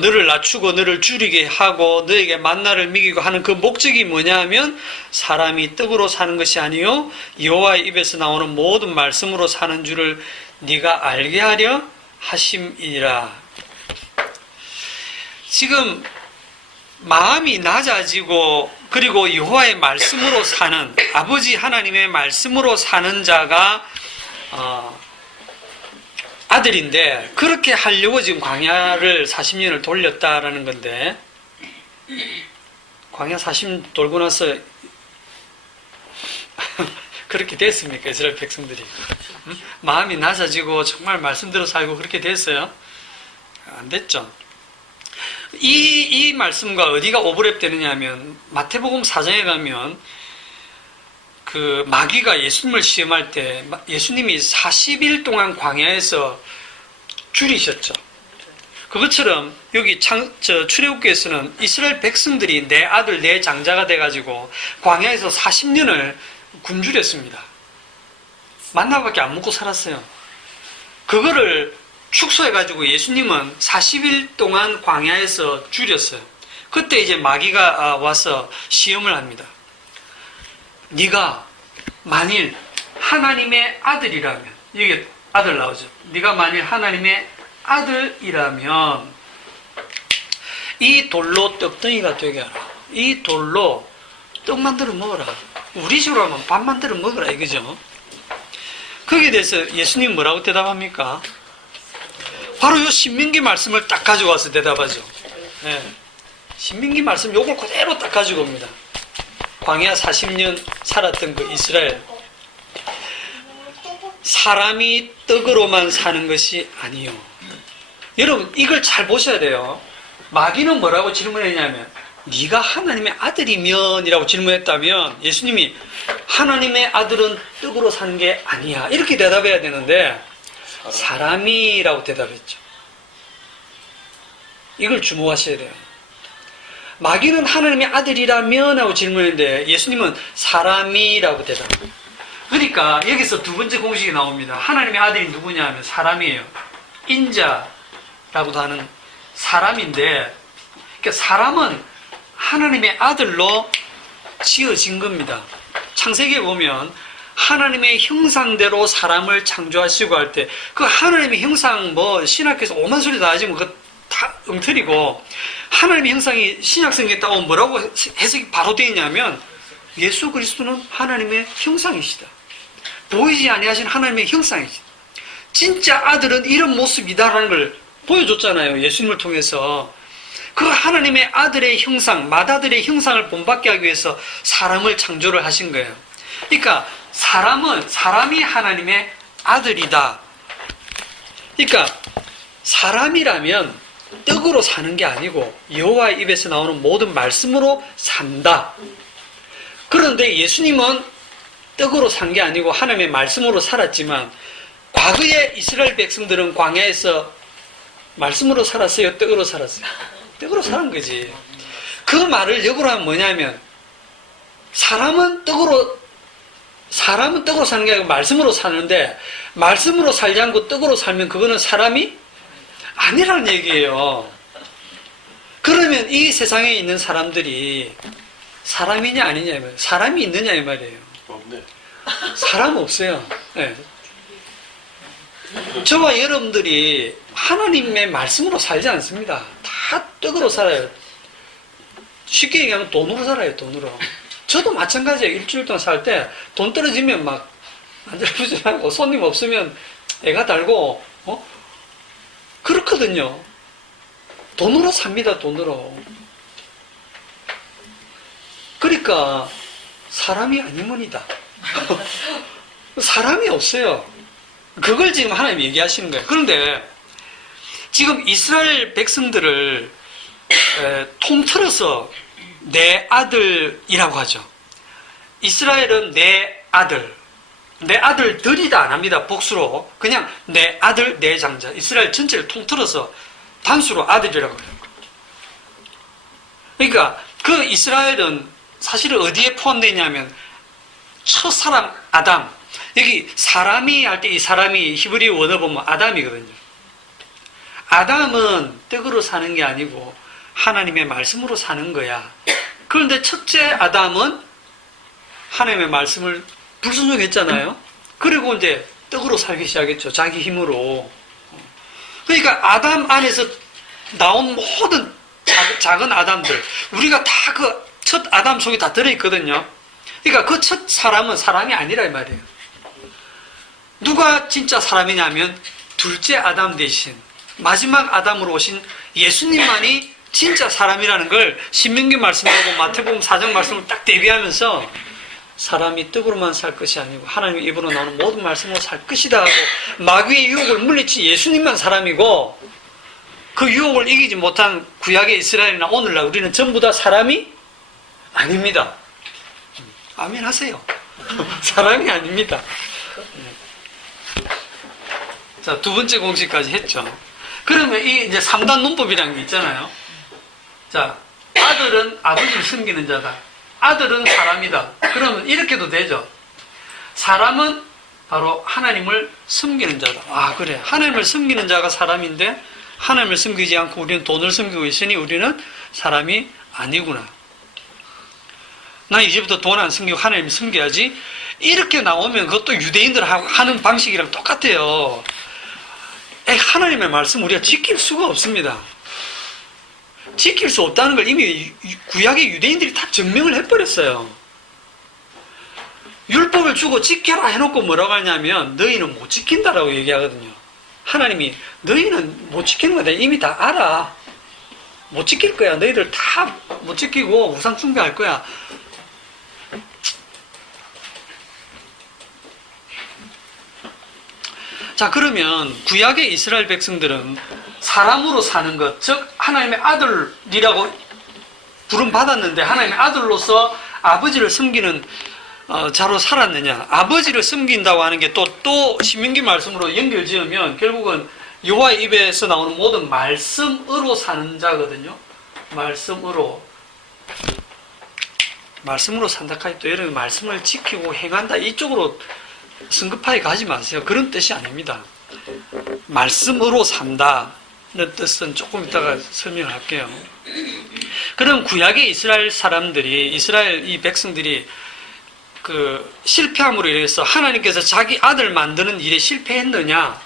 너를 낮추고 너를 줄이게 하고 너에게 만나를 먹이고 하는 그 목적이 뭐냐 하면 사람이 떡으로 사는 것이 아니요 여호와의 입에서 나오는 모든 말씀으로 사는 줄을 네가 알게 하려 하심이라. 지금 마음이 낮아지고 그리고 여호와의 말씀으로 사는 아버지 하나님의 말씀으로 사는 자가 아들인데 그렇게 하려고 지금 광야를 40년을 돌렸다라는 건데 광야 40년 돌고 나서 그렇게 됐습니까? 이스라엘 백성들이 마음이 낮아지고 정말 말씀대로 살고 그렇게 됐어요? 안 됐죠. 이 말씀과 어디가 오버랩 되느냐 하면 마태복음 4장에 가면 그 마귀가 예수님을 시험할 때 예수님이 40일 동안 광야에서 줄이셨죠. 그것처럼 여기 출애굽기에서는 이스라엘 백성들이 내 아들 내 장자가 돼가지고 광야에서 40년을 굶주렸습니다. 만나밖에 안 먹고 살았어요. 그거를 축소해가지고 예수님은 40일 동안 광야에서 줄였어요. 그때 이제 마귀가 와서 시험을 합니다. 네가 만일 하나님의 아들이라면, 여기 아들 나오죠. 네가 만일 하나님의 아들이라면 이 돌로 떡덩이가 되게 하라. 이 돌로 떡 만들어 먹어라. 우리 식으로 하면 밥 만들어 먹어라 이거죠. 거기에 대해서 예수님 뭐라고 대답합니까? 바로 이 신명기 말씀을 딱 가지고 와서 대답하죠. 네. 신명기 말씀 요걸 그대로 딱 가지고 옵니다. 광야 40년 살았던 그 이스라엘. 사람이 떡으로만 사는 것이 아니요. 여러분 이걸 잘 보셔야 돼요. 마귀는 뭐라고 질문했냐면 네가 하나님의 아들이면 이라고 질문했다면 예수님이 하나님의 아들은 떡으로 사는 게 아니야 이렇게 대답해야 되는데 사람이라고 대답했죠. 이걸 주목하셔야 돼요. 마귀는 하나님의 아들이라면 하고 질문했는데 예수님은 사람이라고 대답합니다. 그러니까 여기서 두 번째 공식이 나옵니다. 하나님의 아들이 누구냐 하면 사람이에요. 인자라고도 하는 사람인데, 그러니까 사람은 하나님의 아들로 지어진 겁니다. 창세기에 보면 하나님의 형상대로 사람을 창조하시고 할 때 그 하나님의 형상 뭐 신학에서 오만 소리 다 하지만 그거 다 엉터리고, 하나님의 형상이 신약성경에 따오면 뭐라고 해석이 바로 되어 있냐면 예수 그리스도는 하나님의 형상이시다. 보이지 아니하신 하나님의 형상이시다. 진짜 아들은 이런 모습이다라는 걸 보여줬잖아요. 예수님을 통해서. 그 하나님의 아들의 형상, 맏아들의 형상을 본받게 하기 위해서 사람을 창조를 하신 거예요. 그러니까 사람이 하나님의 아들이다. 그러니까 사람이라면 떡으로 사는 게 아니고 여호와의 입에서 나오는 모든 말씀으로 산다. 그런데 예수님은 떡으로 산 게 아니고 하나님의 말씀으로 살았지만 과거에 이스라엘 백성들은 광야에서 말씀으로 살았어요? 떡으로 살았어요? 떡으로 사는 거지. 그 말을 역으로 하면 뭐냐면 사람은 떡으로 사는 게 아니고 말씀으로 사는데 말씀으로 살지 않고 떡으로 살면 그거는 사람이 아니라는 얘기예요. 그러면 이 세상에 있는 사람들이 사람이냐 아니냐 말이에요. 사람이 있느냐 이 말이에요. 없네. 사람 없어요. 네. 저와 여러분들이 하나님의 말씀으로 살지 않습니다. 다 떡으로 살아요. 쉽게 얘기하면 돈으로 살아요. 돈으로. 저도 마찬가지예요. 일주일 동안 살 때 돈 떨어지면 막 안절부절하고 손님 없으면 애가 달고 그렇거든요. 돈으로 삽니다. 돈으로. 그러니까 사람이 아니면이다. 사람이 없어요. 그걸 지금 하나님 얘기하시는 거예요. 그런데 지금 이스라엘 백성들을 통틀어서 내 아들이라고 하죠. 이스라엘은 내 아들들이다 안 합니다. 복수로. 그냥 내 아들, 내 장자. 이스라엘 전체를 통틀어서 단수로 아들이라고 해요. 그러니까 그 이스라엘은 사실은 어디에 포함되어 있냐면 첫사람 아담. 여기 사람이 할 때 이 사람이 히브리 원어 보면 아담이거든요. 아담은 떡으로 사는 게 아니고 하나님의 말씀으로 사는 거야. 그런데 첫째 아담은 하나님의 말씀을 불순종했잖아요. 그리고 이제 떡으로 살기 시작했죠. 자기 힘으로. 그러니까 아담 안에서 나온 모든 작은 아담들, 우리가 다 그 첫 아담 속에 다 들어있거든요. 그러니까 그 첫 사람은 사람이 아니라 이 말이에요. 누가 진짜 사람이냐면 둘째 아담 대신 마지막 아담으로 오신 예수님만이 진짜 사람이라는 걸 신명기 말씀하고 마태복음 4장 말씀을 딱 대비하면서 사람이 떡으로만 살 것이 아니고 하나님의 입으로 나오는 모든 말씀으로 살 것이다 하고 마귀의 유혹을 물리친 예수님만 사람이고 그 유혹을 이기지 못한 구약의 이스라엘이나 오늘날 우리는 전부 다 사람이 아닙니다. 아멘 하세요. 사람이 아닙니다. 자, 두 번째 공식까지 했죠. 그러면 이 이제 3단 논법이라는 게 있잖아요. 자, 아들은 아버지를 섬기는 자다. 아들은 사람이다. 그러면 이렇게도 되죠. 사람은 바로 하나님을 섬기는 자다. 아, 그래. 하나님을 섬기는 자가 사람인데 하나님을 섬기지 않고 우리는 돈을 섬기고 있으니 우리는 사람이 아니구나. 나 이제부터 돈 안 섬기고 하나님 섬겨야지. 이렇게 나오면 그것도 유대인들 하는 방식이랑 똑같아요. 하나님의 말씀 우리가 지킬 수가 없습니다. 지킬 수 없다는 걸 이미 구약의 유대인들이 다 증명을 해버렸어요. 율법을 주고 지켜라 해놓고 뭐라고 하냐면 너희는 못 지킨다라고 얘기하거든요. 하나님이 너희는 못 지키는 거다 이미 다 알아. 못 지킬 거야. 너희들 다 못 지키고 우상 숭배할 거야. 자, 그러면 구약의 이스라엘 백성들은 사람으로 사는 것, 즉 하나님의 아들이라고 부름받았는데 하나님의 아들로서 아버지를 섬기는 자로 살았느냐. 아버지를 섬긴다고 하는 게 또 신명기 말씀으로 연결지으면 결국은 여호와의 입에서 나오는 모든 말씀으로 사는 자거든요. 말씀으로 산다 카이 또 여러분 말씀을 지키고 행한다 이쪽으로 성급하게 가지 마세요. 그런 뜻이 아닙니다. 말씀으로 산다는 뜻은 조금 이따가 설명을 할게요. 그럼 구약의 이스라엘 사람들이, 이스라엘 이 백성들이 그 실패함으로 인해서 하나님께서 자기 아들 만드는 일에 실패했느냐?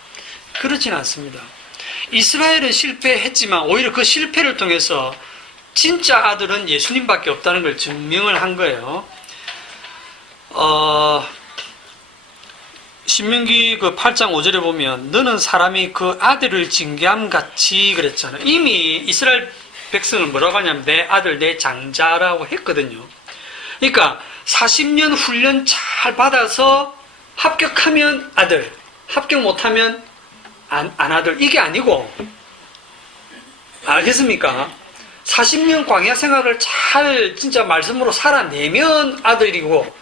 그렇진 않습니다. 이스라엘은 실패했지만 오히려 그 실패를 통해서 진짜 아들은 예수님밖에 없다는 걸 증명을 한 거예요. 신명기 그 8장 5절에 보면 너는 사람이 그 아들을 징계함 같이 그랬잖아요. 이미 이스라엘 백성을 뭐라고 하냐면 내 아들 내 장자라고 했거든요. 그러니까 40년 훈련 잘 받아서 합격하면 아들, 합격 못하면 안 아들. 이게 아니고, 알겠습니까? 40년 광야 생활을 잘 진짜 말씀으로 살아내면 아들이고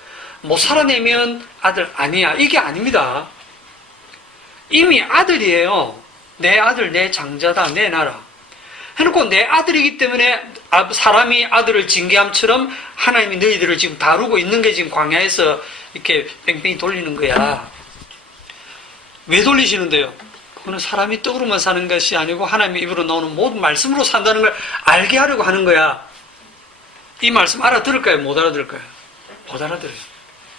못 살아내면 아들 아니야. 이게 아닙니다. 이미 아들이에요. 내 아들 내 장자다 내 나라 해놓고 내 아들이기 때문에 사람이 아들을 징계함처럼 하나님이 너희들을 지금 다루고 있는 게 지금 광야에서 이렇게 뺑뺑이 돌리는 거야. 왜 돌리시는데요? 그거는 사람이 떡으로만 사는 것이 아니고 하나님의 입으로 나오는 모든 말씀으로 산다는 걸 알게 하려고 하는 거야. 이 말씀 알아들을까요? 못 알아들을까요? 못 알아들어요.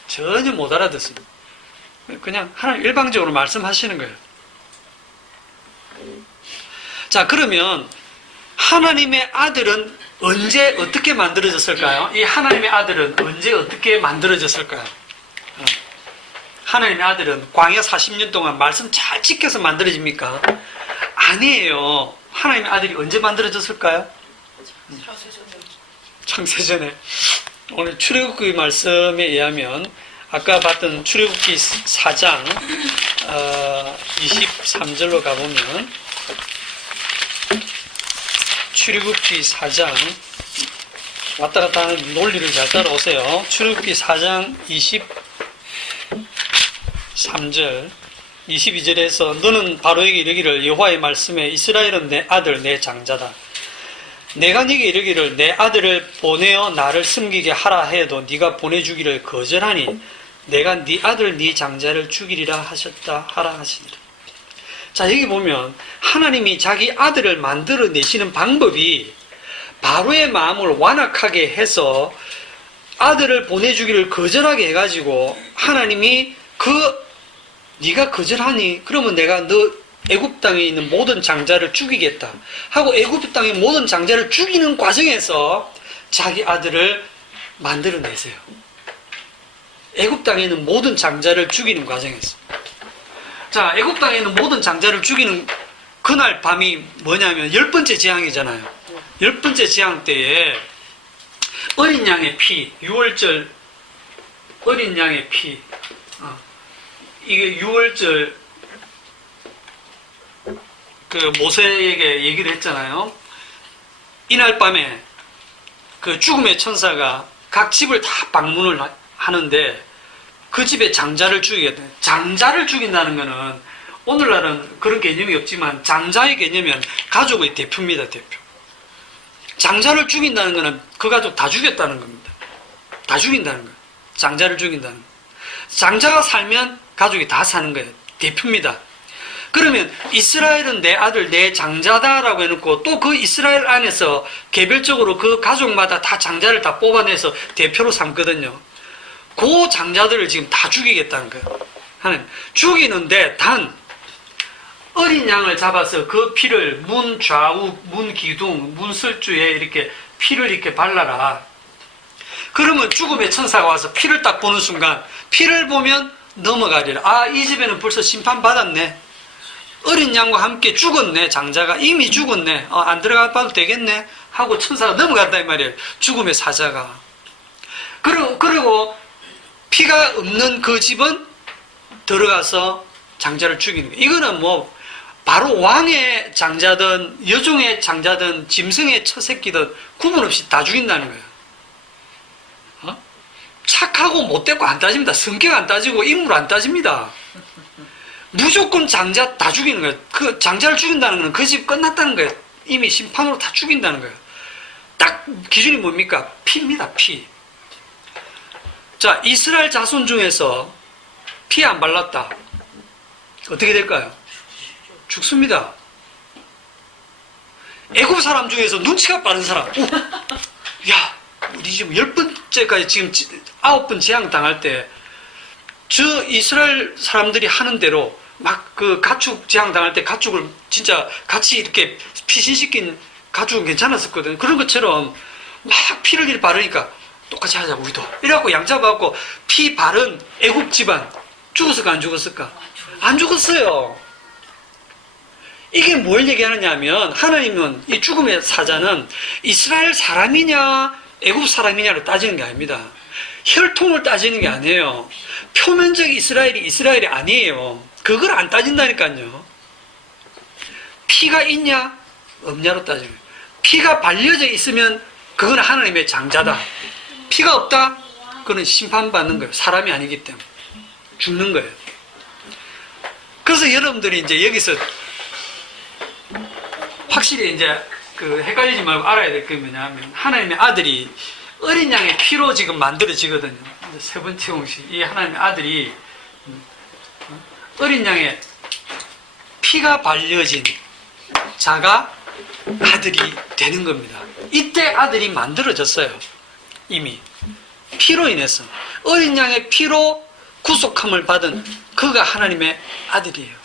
전혀 못 알아듣습니다. 그냥 하나님 일방적으로 말씀하시는 거예요. 자, 그러면 하나님의 아들은 언제 어떻게 만들어졌을까요? 이 하나님의 아들은 언제 어떻게 만들어졌을까요? 하나님의 아들은 광야 40년 동안 말씀 잘 지켜서 만들어집니까? 아니에요. 하나님의 아들이 언제 만들어졌을까요? 창세전에. 오늘 출애굽기 말씀에 의하면 아까 봤던 출애굽기 4장 23절로 가보면 출애굽기 4장 왔다 갔다 하는 논리를 잘 따라오세요. 출애굽기 4장 23절 22절에서 너는 바로에게 이르기를 여호와의 말씀에 이스라엘은 내 아들 내 장자다. 내가 네게 이르기를 내 아들을 보내어 나를 섬기게 하라 해도 네가 보내주기를 거절하니 내가 네 아들 네 장자를 죽이리라 하셨다 하라 하시니라. 자, 여기 보면 하나님이 자기 아들을 만들어내시는 방법이 바로의 마음을 완악하게 해서 아들을 보내주기를 거절하게 해가지고 하나님이 네가 거절하니 그러면 내가 너 애굽 땅에 있는 모든 장자를 죽이겠다 하고 애굽 땅의 모든 장자를 죽이는 과정에서 자기 아들을 만들어내세요. 애굽 땅에 있는 모든 장자를 죽이는 과정에서. 자, 애굽 땅에 있는 모든 장자를 죽이는 그날 밤이 뭐냐면 10번째 재앙이잖아요. 10번째 재앙 때에 어린 양의 피, 6월절 어린 양의 피, 이게 6월절 그 모세에게 얘기를 했잖아요. 이날 밤에 그 죽음의 천사가 각 집을 다 방문을 하는데 그 집에 장자를 죽이겠다. 장자를 죽인다는 것은 오늘날은 그런 개념이 없지만 장자의 개념은 가족의 대표입니다. 대표. 장자를 죽인다는 것은 그 가족 다 죽였다는 겁니다. 다 죽인다는 거예요. 장자를 죽인다는 거예요. 장자가 살면 가족이 다 사는 거예요. 대표입니다. 그러면 이스라엘은 내 아들, 내 장자다라고 해놓고 또 그 이스라엘 안에서 개별적으로 그 가족마다 다 장자를 다 뽑아내서 대표로 삼거든요. 그 장자들을 지금 다 죽이겠다는 거예요. 하나님, 죽이는데 단 어린 양을 잡아서 그 피를 문 좌우, 문 기둥, 문 설주에 이렇게 피를 이렇게 발라라. 그러면 죽음의 천사가 와서 피를 딱 보는 순간 피를 보면 넘어가리라. 아, 이 집에는 벌써 심판받았네. 어린 양과 함께 죽었네. 장자가 이미 죽었네. 안 들어가 봐도 되겠네 하고 천사가 넘어간다 이 말이에요. 죽음의 사자가. 그리고 피가 없는 그 집은 들어가서 장자를 죽이는 거예요. 이거는 뭐 바로 왕의 장자든 여종의 장자든 짐승의 처새끼든 구분 없이 다 죽인다는 거예요. 착하고 못되고 안 따집니다. 성격 안 따지고 인물 안 따집니다. 무조건 장자 다 죽이는 거예요. 그 장자를 죽인다는 건 그 집 끝났다는 거예요. 이미 심판으로 다 죽인다는 거예요. 딱 기준이 뭡니까? 피입니다. 피. 자, 이스라엘 자손 중에서 피 안 발랐다. 어떻게 될까요? 죽습니다. 애굽 사람 중에서 눈치가 빠른 사람. 야, 우리 지금 10번째까지 지금 9번 재앙 당할 때 저 이스라엘 사람들이 하는 대로 막 그 가축 재앙 당할 때 가축을 진짜 같이 이렇게 피신시킨 가축은 괜찮았었거든요. 그런 것처럼 막 피를 이렇게 바르니까 똑같이 하자 우리도 이래갖고 양 잡아갖고 피 바른 애굽 집안 죽었을까 안 죽었을까? 안 죽었어요. 이게 뭘 얘기하느냐 하면 하나님은 이 죽음의 사자는 이스라엘 사람이냐 애굽 사람이냐로 따지는 게 아닙니다. 혈통을 따지는 게 아니에요. 표면적 이스라엘이 아니에요. 그걸 안 따진다니까요. 피가 있냐 없냐로 따지는 거예요. 피가 발려져 있으면 그건 하나님의 장자다. 피가 없다? 그건 심판받는 거예요. 사람이 아니기 때문에 죽는 거예요. 그래서 여러분들이 이제 여기서 확실히 이제 그 헷갈리지 말고 알아야 될 게 뭐냐면 하나님의 아들이 어린 양의 피로 지금 만들어지거든요. 이제 세 번째 공식. 이 하나님의 아들이 어린 양의 피가 발려진 자가 아들이 되는 겁니다. 이때 아들이 만들어졌어요. 이미 피로 인해서 어린 양의 피로 구속함을 받은 그가 하나님의 아들이에요.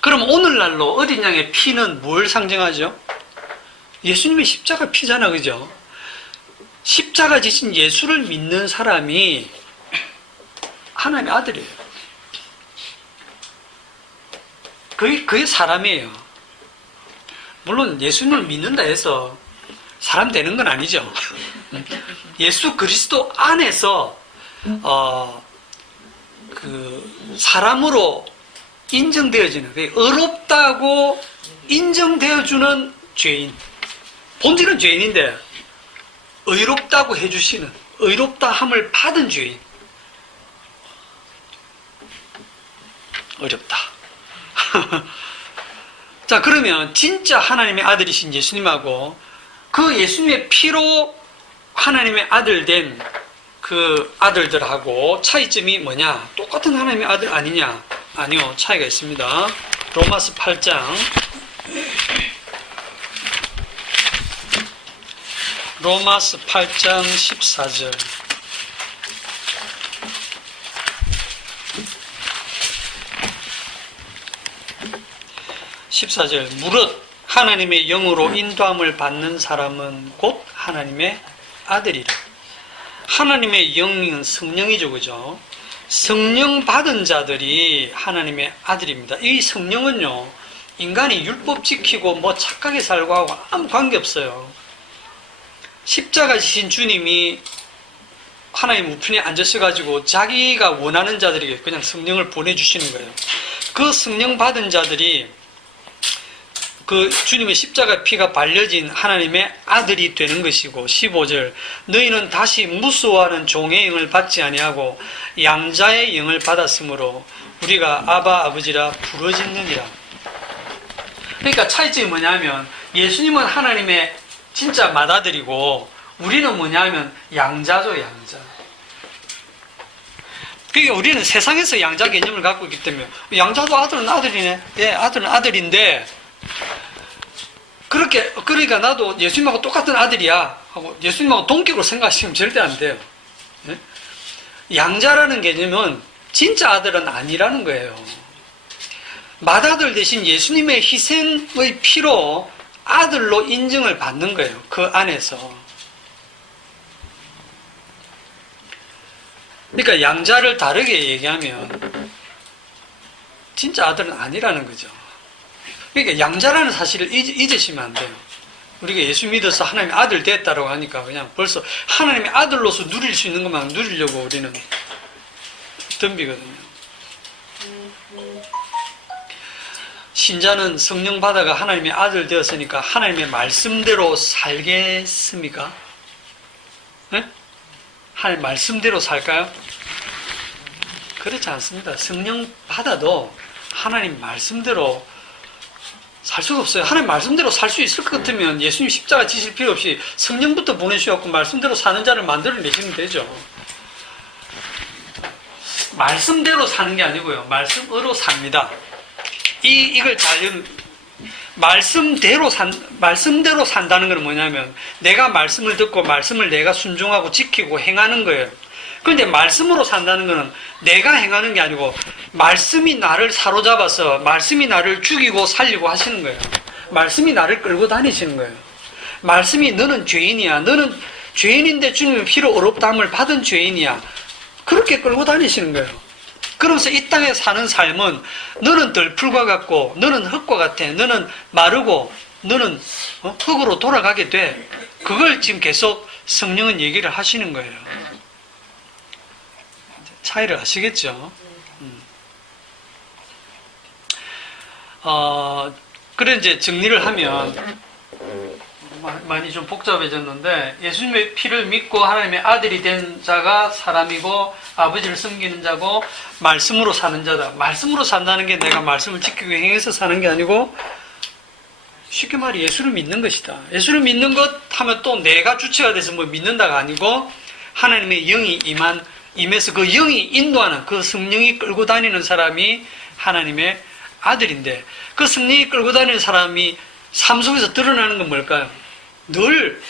그럼 오늘날로 어린 양의 피는 뭘 상징하죠? 예수님의 십자가 피잖아, 그죠? 십자가 지신 예수를 믿는 사람이 하나님의 아들이에요. 그게 사람이에요. 물론 예수님을 믿는다 해서 사람 되는 건 아니죠. 예수 그리스도 안에서 그 사람으로 인정되어지는, 의롭다고 인정되어주는 죄인. 본질은 죄인인데 의롭다고 해주시는, 의롭다함을 받은 죄인. 어렵다. 자, 그러면 진짜 하나님의 아들이신 예수님하고 그 예수님의 피로 하나님의 아들 된 그 아들들하고 차이점이 뭐냐? 똑같은 하나님의 아들 아니냐? 아니요, 차이가 있습니다. 로마서 8장 로마서 8장 14절 14절 무릇 하나님의 영으로 인도함을 받는 사람은 곧 하나님의 아들이라. 하나님의 영은 성령이죠, 그죠? 성령 받은 자들이 하나님의 아들입니다. 이 성령은요, 인간이 율법 지키고 뭐 착하게 살고 하고 아무 관계없어요. 십자가 지신 주님이 하나님 우편에 앉으셔가지고 자기가 원하는 자들에게 그냥 성령을 보내주시는 거예요. 그 성령 받은 자들이 그 주님의 십자가 피가 발려진 하나님의 아들이 되는 것이고, 15절 너희는 다시 무수와는 종의 영을 받지 아니하고 양자의 영을 받았으므로 우리가 아바 아버지라 부르짖느니라. 그러니까 차이점이 뭐냐면 예수님은 하나님의 진짜 맏아들이고 우리는 뭐냐면 양자죠, 양자. 그러니까 우리는 세상에서 양자 개념을 갖고 있기 때문에 양자도 아들은 아들이네. 예, 아들은 아들인데 그러니까 나도 예수님하고 똑같은 아들이야 하고 예수님하고 동격으로 생각하시면 절대 안 돼요. 예? 양자라는 개념은 진짜 아들은 아니라는 거예요. 맏아들 대신 예수님의 희생의 피로 아들로 인정을 받는 거예요. 그 안에서. 그러니까 양자를 다르게 얘기하면 진짜 아들은 아니라는 거죠. 그러니까 양자라는 사실을 잊으시면 안 돼요. 우리가 예수 믿어서 하나님의 아들 됐다라고 하니까 그냥 벌써 하나님의 아들로서 누릴 수 있는 것만 누리려고 우리는 덤비거든요. 신자는 성령 받아가 하나님의 아들 되었으니까 하나님의 말씀대로 살겠습니까? 네? 하나님 말씀대로 살까요? 그렇지 않습니다. 성령 받아도 하나님 말씀대로 살 수가 없어요. 하나님 말씀대로 살 수 있을 것 같으면 예수님 십자가 지실 필요 없이 성령부터 보내주셔서 말씀대로 사는 자를 만들어내시면 되죠. 말씀대로 사는 게 아니고요. 말씀으로 삽니다. 이걸 잘 말씀대로 산다는 건 뭐냐면 내가 말씀을 듣고 말씀을 내가 순종하고 지키고 행하는 거예요. 그런데 말씀으로 산다는 것은 내가 행하는 게 아니고 말씀이 나를 사로잡아서 말씀이 나를 죽이고 살리고 하시는 거예요. 말씀이 나를 끌고 다니시는 거예요. 말씀이 너는 죄인이야. 너는 죄인인데 주님의 피로 의롭다함을 받은 죄인이야. 그렇게 끌고 다니시는 거예요. 그러면서 이 땅에 사는 삶은 너는 들풀과 같고 너는 흙과 같아. 너는 마르고 너는 흙으로 돌아가게 돼. 그걸 지금 계속 성령은 얘기를 하시는 거예요. 차이를 아시겠죠? 그래 이제 정리를 하면 많이 좀 복잡해졌는데 예수님의 피를 믿고 하나님의 아들이 된 자가 사람이고 아버지를 섬기는 자고 말씀으로 사는 자다. 말씀으로 산다는 게 내가 말씀을 지키고 행해서 사는 게 아니고 쉽게 말해 예수를 믿는 것이다. 예수를 믿는 것 하면 또 내가 주체가 돼서 뭐 믿는다가 아니고 하나님의 영이 임해서 그 영이 인도하는 그 성령이 끌고 다니는 사람이 하나님의 아들인데 그 성령이 끌고 다니는 사람이 삶 속에서 드러나는 건 뭘까요? 늘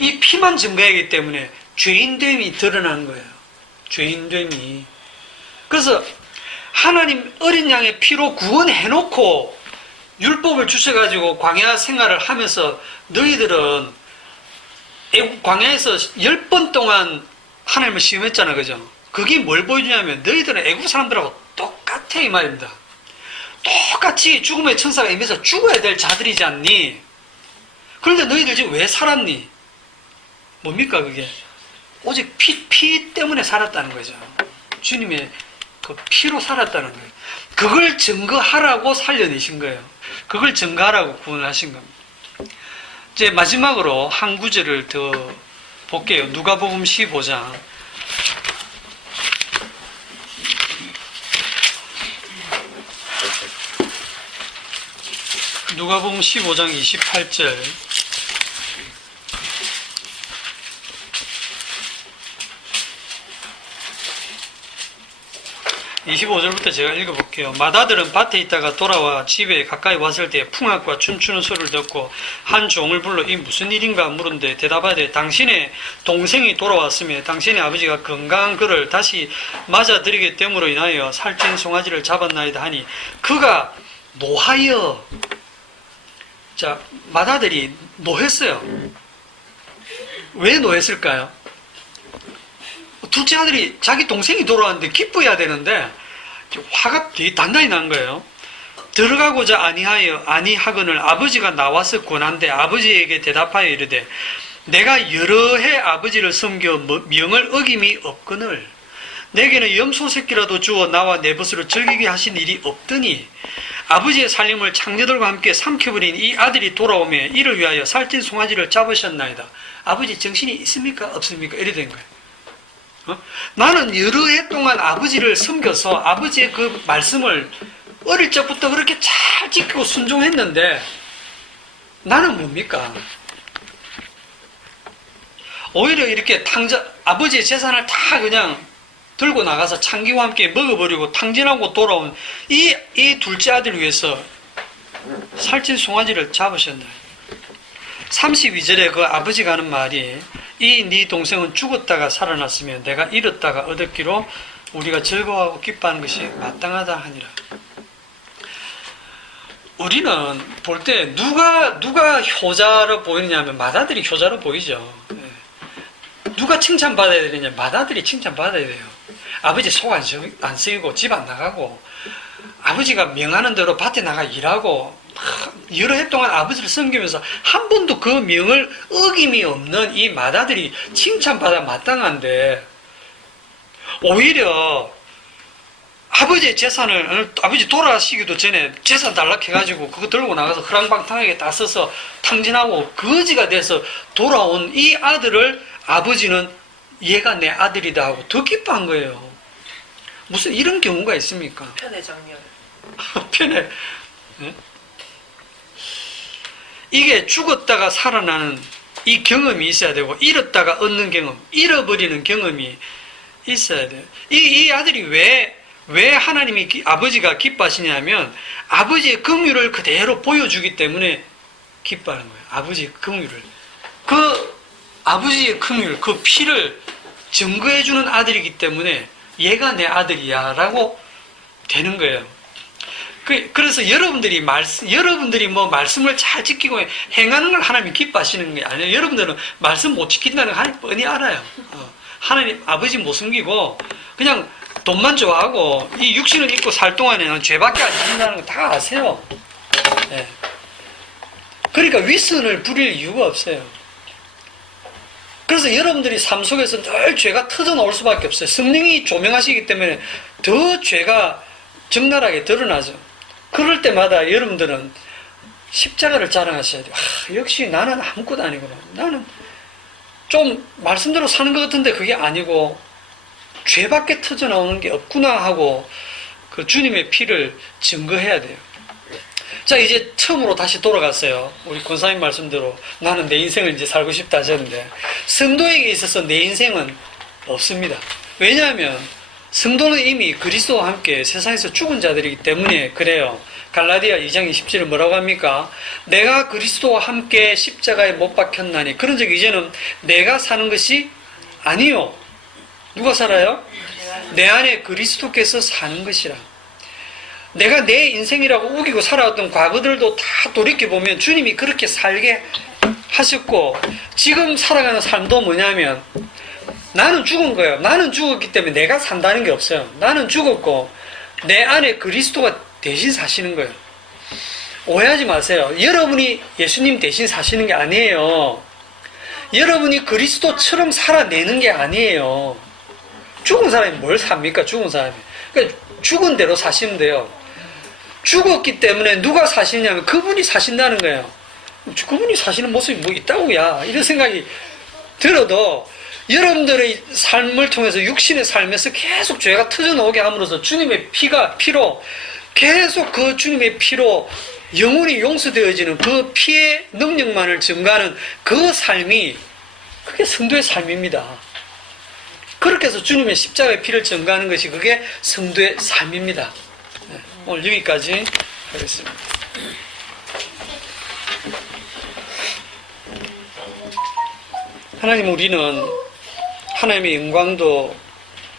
이 피만 증거하기 때문에 죄인됨이 드러나는 거예요. 죄인됨이. 그래서 하나님 어린 양의 피로 구원해놓고 율법을 주셔가지고 광야 생활을 하면서 너희들은 광야에서 10번 동안 하나님을 시험했잖아, 그죠? 그게 뭘 보여주냐면 너희들은 애국 사람들하고 똑같아 이 말입니다. 똑같이 죽음의 천사가 임해서 죽어야 될 자들이지 않니? 그런데 너희들 지금 왜 살았니? 뭡니까 그게? 오직 피 때문에 살았다는 거죠. 주님의 그 피로 살았다는 거예요. 그걸 증거하라고 살려내신 거예요. 그걸 증거하라고 구원하신 겁니다. 이제 마지막으로 한 구절을 더 볼게요. 누가복음 15장. 누가복음 15장 28절. 25절부터 제가 읽어볼게요. 맏아들은 밭에 있다가 돌아와 집에 가까이 왔을 때 풍악과 춤추는 소리를 듣고 한 종을 불러 이 무슨 일인가 물은데 대답하되 당신의 동생이 돌아왔으며 당신의 아버지가 건강한 그를 다시 맞아들이게 됨으로 인하여 살찐 송아지를 잡았나이다 하니 그가 노하여. 자, 맏아들이 노했어요. 왜 노했을까요? 둘째 아들이 자기 동생이 돌아왔는데 기뻐해야 되는데 화가 되게 단단히 난 거예요. 들어가고자 아니하거늘 아버지가 나와서 권한데 아버지에게 대답하여 이르되 내가 여러 해 아버지를 섬겨 명을 어김이 없거늘 내게는 염소 새끼라도 주어 나와 내 벗으로 즐기게 하신 일이 없더니 아버지의 살림을 창녀들과 함께 삼켜버린 이 아들이 돌아오며 이를 위하여 살찐 송아지를 잡으셨나이다. 아버지 정신이 있습니까? 없습니까? 이래 된 거예요. 나는 여러 해 동안 아버지를 섬겨서 아버지의 그 말씀을 어릴 적부터 그렇게 잘 지키고 순종했는데 나는 뭡니까? 오히려 이렇게 아버지의 재산을 다 그냥 들고 나가서 창기와 함께 먹어버리고 탕진하고 돌아온 이 둘째 아들을 위해서 살찐 송아지를 잡으셨나요? 32절에 그 아버지가 하는 말이 이 네 동생은 죽었다가 살아났으면 내가 잃었다가 얻었기로 우리가 즐거워하고 기뻐하는 것이 마땅하다 하니라. 우리는 볼 때 누가 효자로 보이느냐면 맏아들이 효자로 보이죠. 누가 칭찬받아야 되느냐? 맏아들이 칭찬받아야 돼요. 아버지 속 안 쓰이고 집 안 나가고 아버지가 명하는 대로 밭에 나가 일하고 여러 해 동안 아버지를 섬기면서 한 번도 그 명을 어김이 없는 이 맏아들이 칭찬받아 마땅한데 오히려 아버지의 재산을 아버지 돌아가시기도 전에 재산 달락해가지고 그거 들고 나가서 허랑방탕하게 다 써서 탕진하고 거지가 돼서 돌아온 이 아들을 아버지는 얘가 내 아들이다 하고 더 기뻐한 거예요. 무슨 이런 경우가 있습니까? 편의 장면. 편해. 네? 이게 죽었다가 살아나는 이 경험이 있어야 되고 잃었다가 얻는 경험, 잃어버리는 경험이 있어야 돼요. 이 아들이 왜 하나님이 아버지가 기뻐하시냐면 아버지의 긍휼을 그대로 보여주기 때문에 기뻐하는 거예요. 아버지의 긍휼을. 그 아버지의 긍휼, 그 피를 증거해주는 아들이기 때문에 얘가 내 아들이야 라고 되는 거예요. 그래서 여러분들이 뭐 말씀을 잘 지키고 행하는 걸 하나님이 기뻐하시는 게 아니에요. 여러분들은 말씀 못 지킨다는 거 하나님 뻔히 알아요. 하나님 아버지 못 숨기고 그냥 돈만 좋아하고 이 육신을 입고 살 동안에는 죄밖에 안 지킨다는 거 다 아세요. 네. 그러니까 윗선을 부릴 이유가 없어요. 그래서 여러분들이 삶 속에서 늘 죄가 터져 나올 수밖에 없어요. 성령이 조명하시기 때문에 더 죄가 적나라하게 드러나죠. 그럴 때마다 여러분들은 십자가를 자랑하셔야 돼요. 역시 나는 아무것도 아니구나. 나는 좀 말씀대로 사는 것 같은데 그게 아니고 죄밖에 터져 나오는 게 없구나 하고 그 주님의 피를 증거해야 돼요. 자, 이제 처음으로 다시 돌아갔어요. 우리 권사님 말씀대로 나는 내 인생을 이제 살고 싶다 하셨는데 성도에게 있어서 내 인생은 없습니다. 왜냐하면 성도는 이미 그리스도와 함께 세상에서 죽은 자들이기 때문에 그래요. 갈라디아 2장 20절에 뭐라고 합니까? 내가 그리스도와 함께 십자가에 못 박혔나니 그런 적 이제는 내가 사는 것이 아니요. 누가 살아요? 내 안에 그리스도께서 사는 것이라. 내가 내 인생이라고 우기고 살아왔던 과거들도 다 돌이켜보면 주님이 그렇게 살게 하셨고 지금 살아가는 삶도 뭐냐면 나는 죽은 거예요. 나는 죽었기 때문에 내가 산다는 게 없어요. 나는 죽었고 내 안에 그리스도가 대신 사시는 거예요. 오해하지 마세요. 여러분이 예수님 대신 사시는 게 아니에요. 여러분이 그리스도처럼 살아내는 게 아니에요. 죽은 사람이 뭘 삽니까? 죽은 사람이. 그러니까 죽은 대로 사시면 돼요. 죽었기 때문에 누가 사시냐면 그분이 사신다는 거예요. 그분이 사시는 모습이 뭐 있다고야. 이런 생각이 들어도 여러분들의 삶을 통해서 육신의 삶에서 계속 죄가 터져나오게 함으로써 주님의 피로 계속 그 주님의 피로 영원히 용서되어지는 그 피의 능력만을 증가하는 그 삶이 그게 성도의 삶입니다. 그렇게 해서 주님의 십자가의 피를 증가하는 것이 그게 성도의 삶입니다. 네, 오늘 여기까지 하겠습니다. 하나님, 우리는 하나님의 영광도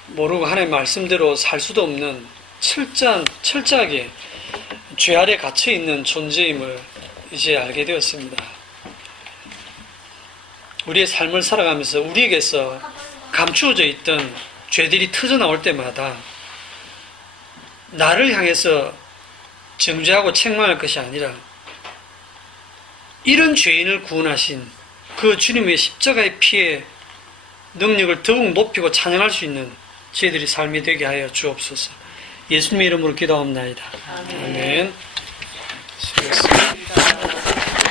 모르고 하나님의 말씀대로 살 수도 없는 철저하게 죄 아래 갇혀 있는 존재임을 이제 알게 되었습니다. 우리의 삶을 살아가면서 우리에게서 감추어져 있던 죄들이 터져 나올 때마다 나를 향해서 정죄하고 책망할 것이 아니라 이런 죄인을 구원하신 그 주님의 십자가의 피의 능력을 더욱 높이고 찬양할 수 있는 저희들이 삶이 되게 하여 주옵소서. 예수님의 이름으로 기도합니다. 아멘. 수고했습니다.